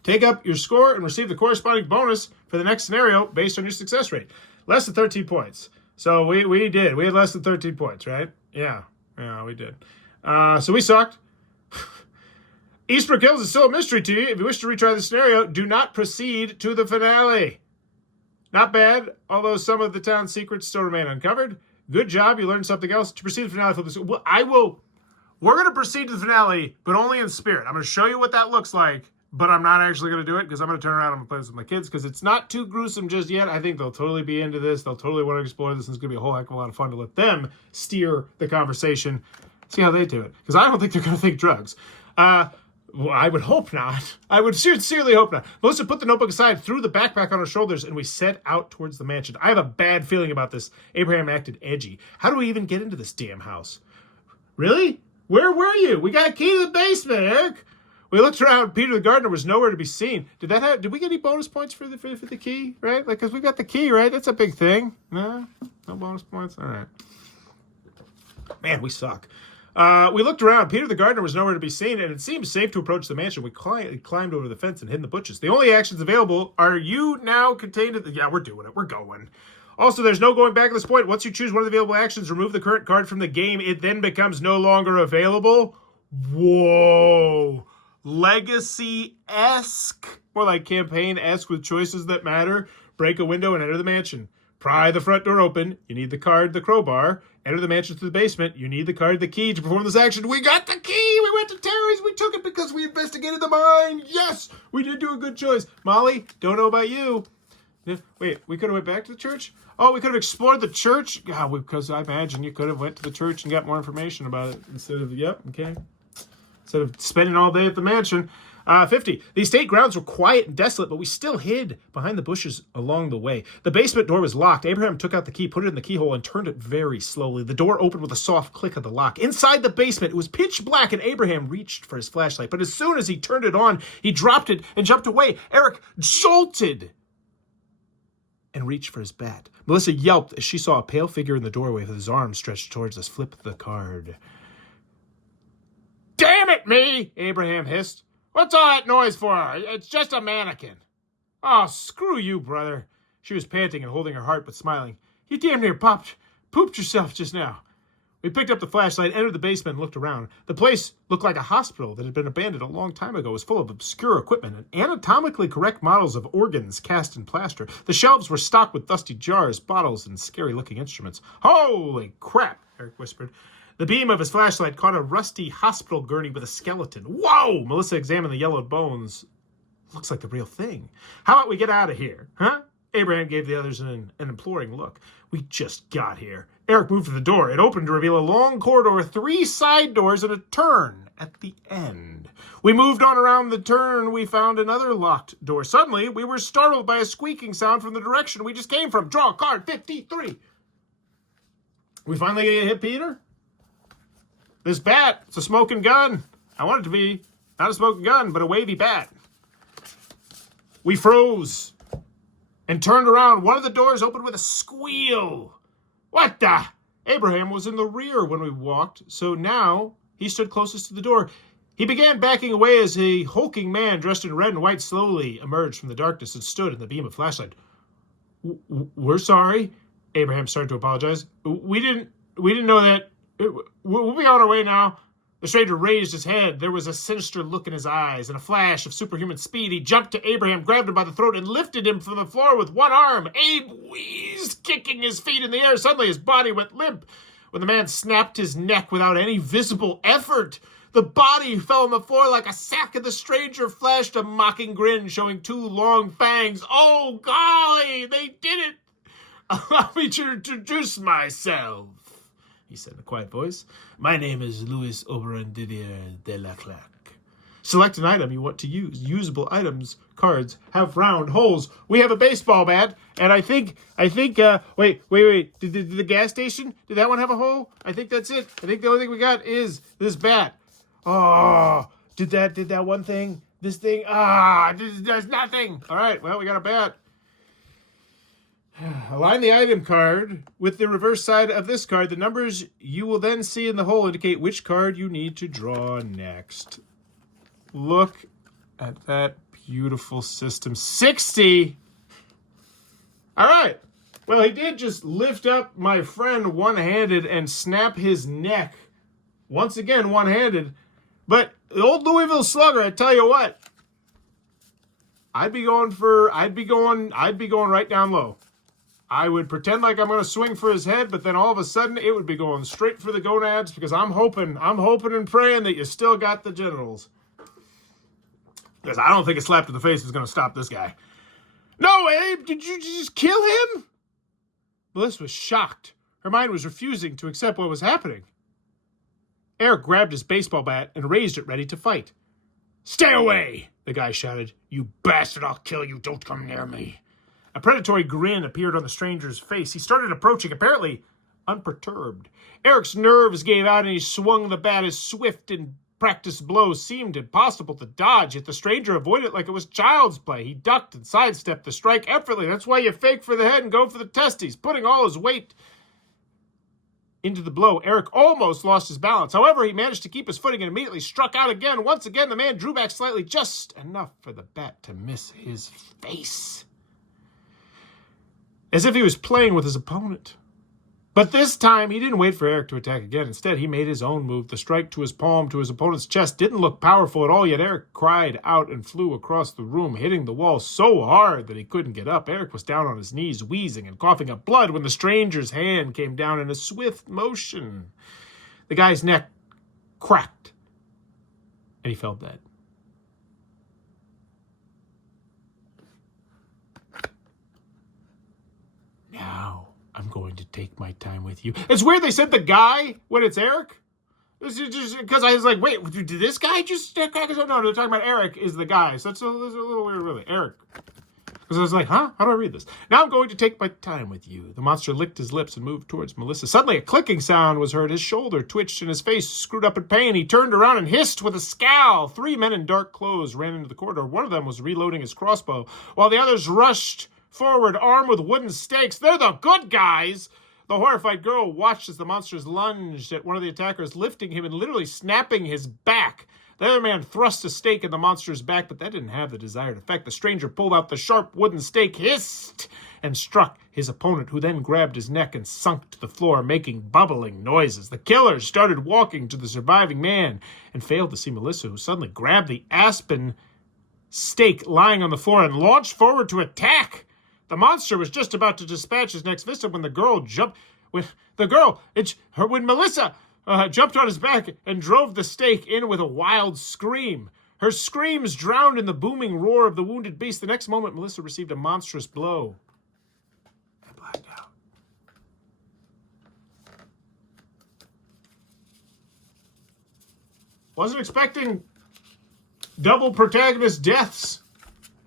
Take up your score and receive the corresponding bonus for the next scenario based on your success rate. Less than 13 points. So we did. We had less than 13 points, right? Yeah, we did. So we sucked. Eastbrook Hills is still a mystery to you. If you wish to retry the scenario, do not proceed to the finale. Not bad, although some of the town's secrets still remain uncovered. Good job. You learned something else. To proceed to the finale, flip this. We're going to proceed to the finale, but only in spirit. I'm going to show you what that looks like. But I'm not actually going to do it because I'm going to turn around and play this with my kids because it's not too gruesome just yet. I think they'll totally be into this. They'll totally want to explore this. And it's going to be a whole heck of a lot of fun to let them steer the conversation. See how they do it. Because I don't think they're going to think drugs. Well, I would hope not. I would sincerely hope not. Melissa put the notebook aside, threw the backpack on her shoulders, and we set out towards the mansion. I have a bad feeling about this. Abraham acted edgy. How do we even get into this damn house? Really? Where were you? We got a key to the basement, Eric. We looked around. Peter the gardener was nowhere to be seen. Did we get any bonus points for the key? Right? Like, because we got the key, right? That's a big thing. No. No bonus points? All right. Man, we suck. We looked around. Peter the gardener was nowhere to be seen, and it seemed safe to approach the mansion. We climbed over the fence and hid in the bushes. The only actions available are you now contained in the... Yeah, we're doing it. We're going. Also, there's no going back at this point. Once you choose one of the available actions, remove the current card from the game. It then becomes no longer available. Whoa. Legacy-esque. More like campaign-esque with choices that matter. Break a window and enter the mansion. Pry the front door open. You need the card, the crowbar. Enter the mansion through the basement. You need the card, the key to perform this action. We got the key! We went to Terry's. We took it because we investigated the mine. Yes! We did do a good choice. Molly, don't know about you. Wait, we could have went back to the church? Oh, we could have explored the church? Yeah, because I imagine you could have went to the church and got more information about it instead of, instead of spending all day at the mansion. 50. The estate grounds were quiet and desolate, but we still hid behind the bushes along the way. The basement door was locked. Abraham took out the key, put it in the keyhole, and turned it very slowly. The door opened with a soft click of the lock. Inside the basement, it was pitch black, and Abraham reached for his flashlight. But as soon as he turned it on, he dropped it and jumped away. Eric jolted and reached for his bat. Melissa yelped as she saw a pale figure in the doorway with his arms stretched towards us. Flip the card. Damn it, me! Abraham hissed. What's all that noise for? It's just a mannequin. Oh, screw you, brother. She was panting and holding her heart, but smiling. You damn near pooped yourself just now. We picked up the flashlight, entered the basement, and looked around. The place looked like a hospital that had been abandoned a long time ago. It was full of obscure equipment and anatomically correct models of organs cast in plaster. The shelves were stocked with dusty jars, bottles, and scary-looking instruments. Holy crap, Eric whispered. The beam of his flashlight caught a rusty hospital gurney with a skeleton. Whoa! Melissa examined the yellowed bones. Looks like the real thing. How about we get out of here, huh? Abraham gave the others an imploring look. We just got here. Eric moved to the door. It opened to reveal a long corridor, 3 side doors, and a turn at the end. We moved on around the turn. We found another locked door. Suddenly, we were startled by a squeaking sound from the direction we just came from. Draw card 53. We finally hit Peter? This bat, it's a smoking gun. I want it to be not a smoking gun, but a wavy bat. We froze and turned around. One of the doors opened with a squeal. What the? Abraham was in the rear when we walked, so now he stood closest to the door. He began backing away as a hulking man dressed in red and white slowly emerged from the darkness and stood in the beam of flashlight. We're sorry. Abraham started to apologize. We didn't know that. We'll be on our way now. The stranger raised his head. There was a sinister look in his eyes and a flash of superhuman speed. He jumped to Abraham, grabbed him by the throat, and lifted him from the floor with one arm. Abe wheezed, kicking his feet in the air. Suddenly, his body went limp when the man snapped his neck without any visible effort. The body fell on the floor like a sack, and the stranger flashed a mocking grin, showing 2 long fangs. Oh, golly, they did it! Allow me to introduce myself, he said in a quiet voice. My name is Louis Oberon Didier de la Claque. Select an item you want to use. Usable items, cards, have round holes. We have a baseball bat, and I think, wait. Did the gas station, did that one have a hole? I think that's it. I think the only thing we got is this bat. Oh, did that one thing, this thing, there's nothing. All right, well, we got a bat. Align the item card with the reverse side of this card. The numbers you will then see in the hole indicate which card you need to draw next. Look at that beautiful system. 60! All right. Well, he did just lift up my friend one-handed and snap his neck. Once again, one-handed. But the old Louisville Slugger, I tell you what, I'd be going right down low. I would pretend like I'm going to swing for his head, but then all of a sudden it would be going straight for the gonads because I'm hoping and praying that you still got the genitals. Because I don't think a slap to the face is going to stop this guy. No, Abe, did you just kill him? Melissa was shocked. Her mind was refusing to accept what was happening. Eric grabbed his baseball bat and raised it ready to fight. Stay away, the guy shouted. You bastard, I'll kill you. Don't come near me. A predatory grin appeared on the stranger's face. He started approaching, apparently unperturbed. Eric's nerves gave out and he swung the bat. His swift and practiced blows seemed impossible to dodge, yet the stranger avoided it like it was child's play. He ducked and sidestepped the strike effortlessly. That's why you fake for the head and go for the testes, putting all his weight into the blow. Eric almost lost his balance. However, he managed to keep his footing and immediately struck out again. Once again, the man drew back slightly, just enough for the bat to miss his face, as if he was playing with his opponent. But this time, he didn't wait for Eric to attack again. Instead, he made his own move. The strike to his palm to his opponent's chest didn't look powerful at all, yet Eric cried out and flew across the room, hitting the wall so hard that he couldn't get up. Eric was down on his knees, wheezing and coughing up blood when the stranger's hand came down in a swift motion. The guy's neck cracked, and he fell dead. Now, I'm going to take my time with you. It's weird they said the guy when it's Eric. Because I was like, wait, did this guy just... No, they're talking about Eric is the guy. So that's a little weird, really. Eric. Because I was like, huh? How do I read this? Now I'm going to take my time with you. The monster licked his lips and moved towards Melissa. Suddenly, a clicking sound was heard. His shoulder twitched and his face screwed up in pain. He turned around and hissed with a scowl. 3 men in dark clothes ran into the corridor. One of them was reloading his crossbow, while the others rushed forward, armed with wooden stakes. They're the good guys! The horrified girl watched as the monsters lunged at one of the attackers, lifting him and literally snapping his back. The other man thrust a stake in the monster's back, but that didn't have the desired effect. The stranger pulled out the sharp wooden stake, hissed, and struck his opponent, who then grabbed his neck and sunk to the floor, making bubbling noises. The killer started walking to the surviving man and failed to see Melissa, who suddenly grabbed the aspen stake lying on the floor and launched forward to attack. The monster was just about to dispatch his next victim when when Melissa jumped on his back and drove the stake in with a wild scream. Her screams drowned in the booming roar of the wounded beast. The next moment, Melissa received a monstrous blow and blacked out. Wasn't expecting double protagonist deaths.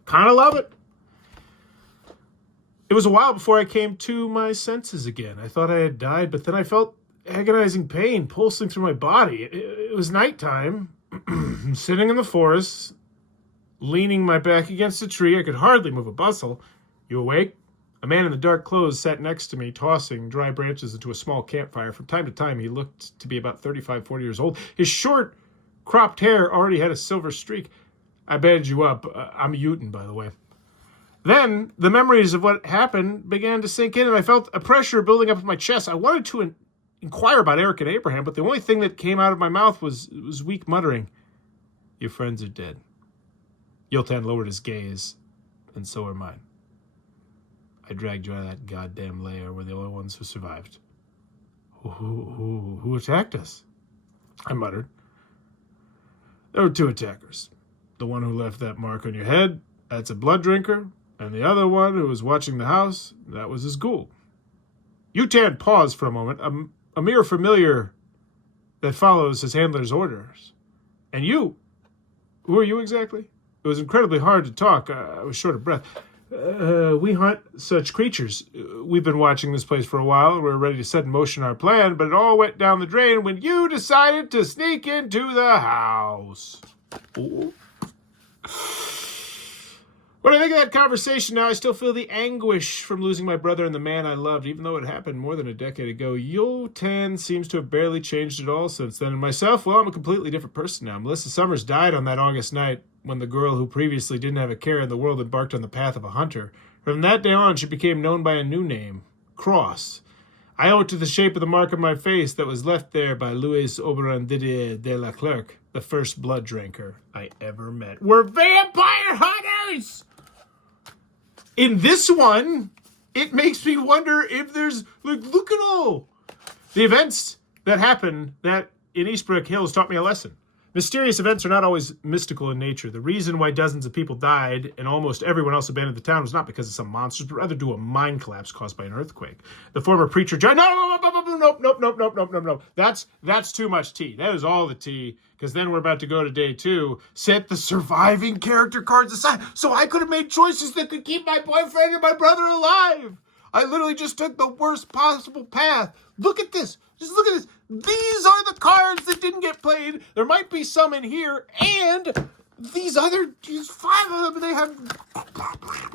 Kind of love it. It was a while before I came to my senses again. I thought I had died, but then I felt agonizing pain pulsing through my body. It was nighttime. I'm sitting in the forest, leaning my back against a tree. I could hardly move a muscle. You awake? A man in the dark clothes sat next to me, tossing dry branches into a small campfire. From time to time, he looked to be about 35, 40 years old. His short, cropped hair already had a silver streak. I bandaged you up. I'm Utin, by the way. Then the memories of what happened began to sink in, and I felt a pressure building up in my chest. I wanted to inquire about Eric and Abraham, but the only thing that came out of my mouth was weak muttering. Your friends are dead. Yoltan lowered his gaze, and so are mine. I dragged you out of that goddamn lair. We're the only ones who survived. Who attacked us? I muttered. There were 2 attackers. The one who left that mark on your head, that's a blood drinker. And the other one who was watching the house, that was his ghoul. Yutan paused for a moment, a mere familiar that follows his handler's orders. And you? Who are you exactly? It was incredibly hard to talk. I was short of breath. We hunt such creatures. We've been watching this place for a while, and we're ready to set in motion our plan, but it all went down the drain when you decided to sneak into the house. Ooh. When I think of that conversation now, I still feel the anguish from losing my brother and the man I loved, even though it happened more than a decade ago. Yoltan seems to have barely changed at all since then. And myself, well, I'm a completely different person now. Melissa Summers died on that August night when the girl who previously didn't have a care in the world embarked on the path of a hunter. From that day on, she became known by a new name, Cross. I owe it to the shape of the mark on my face that was left there by Louis Oberon Didier de la Clerc, the first blood drinker I ever met. We're vampire hunters! In this one, it makes me wonder if there's, look at all the events that happened that in Eastbrook Hills taught me a lesson. Mysterious events are not always mystical in nature. The reason why dozens of people died and almost everyone else abandoned the town was not because of some monsters, but rather due to a mine collapse caused by an earthquake. The former preacher, nope. That's too much tea. That is all the tea, because then we're about to go to day 2. Set the surviving character cards aside, so I could have made choices that could keep my boyfriend and my brother alive. I literally just took the worst possible path. Look at this. Just look at this. These are the cards that didn't get played. There might be some in here, and these 5 of them, they have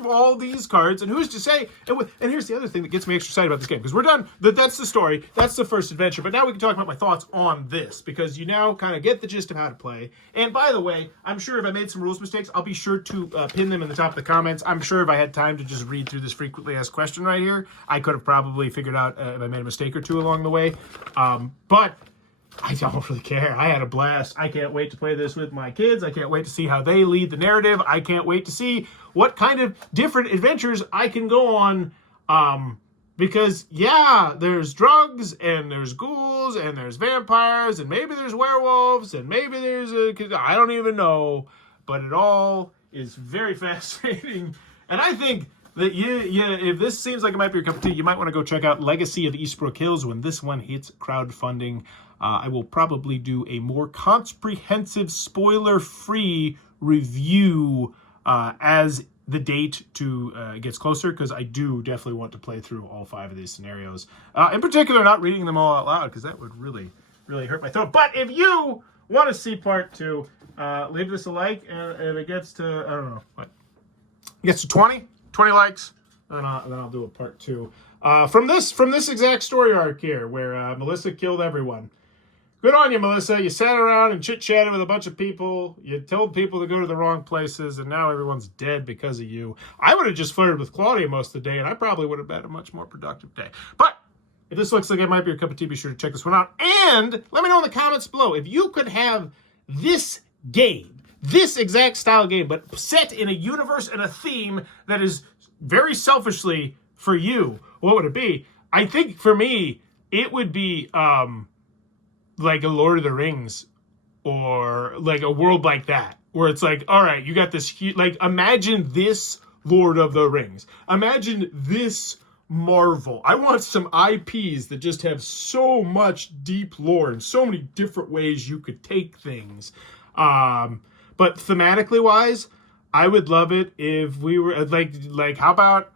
all these cards, and who's to say? And here's the other thing that gets me extra excited about this game, because we're done. That's the story. That's the first adventure. But now we can talk about my thoughts on this, because you now kind of get the gist of how to play. And by the way, I'm sure if I made some rules mistakes, I'll be sure to pin them in the top of the comments. I'm sure if I had time to just read through this frequently asked question right here, I could have probably figured out if I made a mistake or two along the way. But I don't really care. I had a blast. I can't wait to play this with my kids. I can't wait to see how they lead the narrative. I can't wait to see what kind of different adventures I can go on. Because, yeah, there's drugs, and there's ghouls, and there's vampires, and maybe there's werewolves, and maybe there's I don't even know. But it all is very fascinating. And I think that if this seems like it might be your cup of tea, you might want to go check out Legacy of Eastbrook Hills when this one hits crowdfunding. I will probably do a more comprehensive, spoiler-free review as the date gets closer, because I do definitely want to play through all 5 of these scenarios. In particular, not reading them all out loud, because that would really, really hurt my throat. But if you want to see part 2, leave this a like, and if it gets to, I don't know, what? It gets to 20 likes, then I'll do a part 2. From this exact story arc here, where Melissa killed everyone. Good on you, Melissa. You sat around and chit-chatted with a bunch of people. You told people to go to the wrong places, and now everyone's dead because of you. I would have just flirted with Claudia most of the day, and I probably would have had a much more productive day. But if this looks like it might be your cup of tea, be sure to check this one out. And let me know in the comments below if you could have this game, this exact style game, but set in a universe and a theme that is very selfishly for you, what would it be? I think for me, it would be like a Lord of the Rings, or like a world like that, where it's like, all right, you got this huge, like, imagine this Lord of the Rings. Imagine this Marvel. I want some IPs that just have so much deep lore and so many different ways you could take things. But thematically wise, I would love it if we were like how about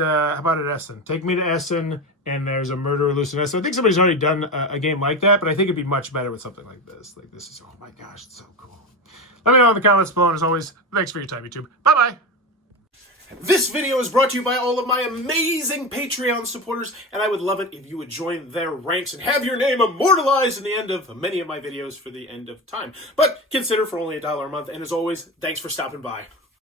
at Essen? Take me to Essen, and there's a murderer loose in Essen. I think somebody's already done a game like that, but I think it'd be much better with something like this. Like, this is, oh my gosh, it's so cool. Let me know in the comments below, and as always, thanks for your time, YouTube. Bye-bye. This video is brought to you by all of my amazing Patreon supporters, and I would love it if you would join their ranks and have your name immortalized in the end of many of my videos for the end of time. But consider for only $1 a month, and as always, thanks for stopping by.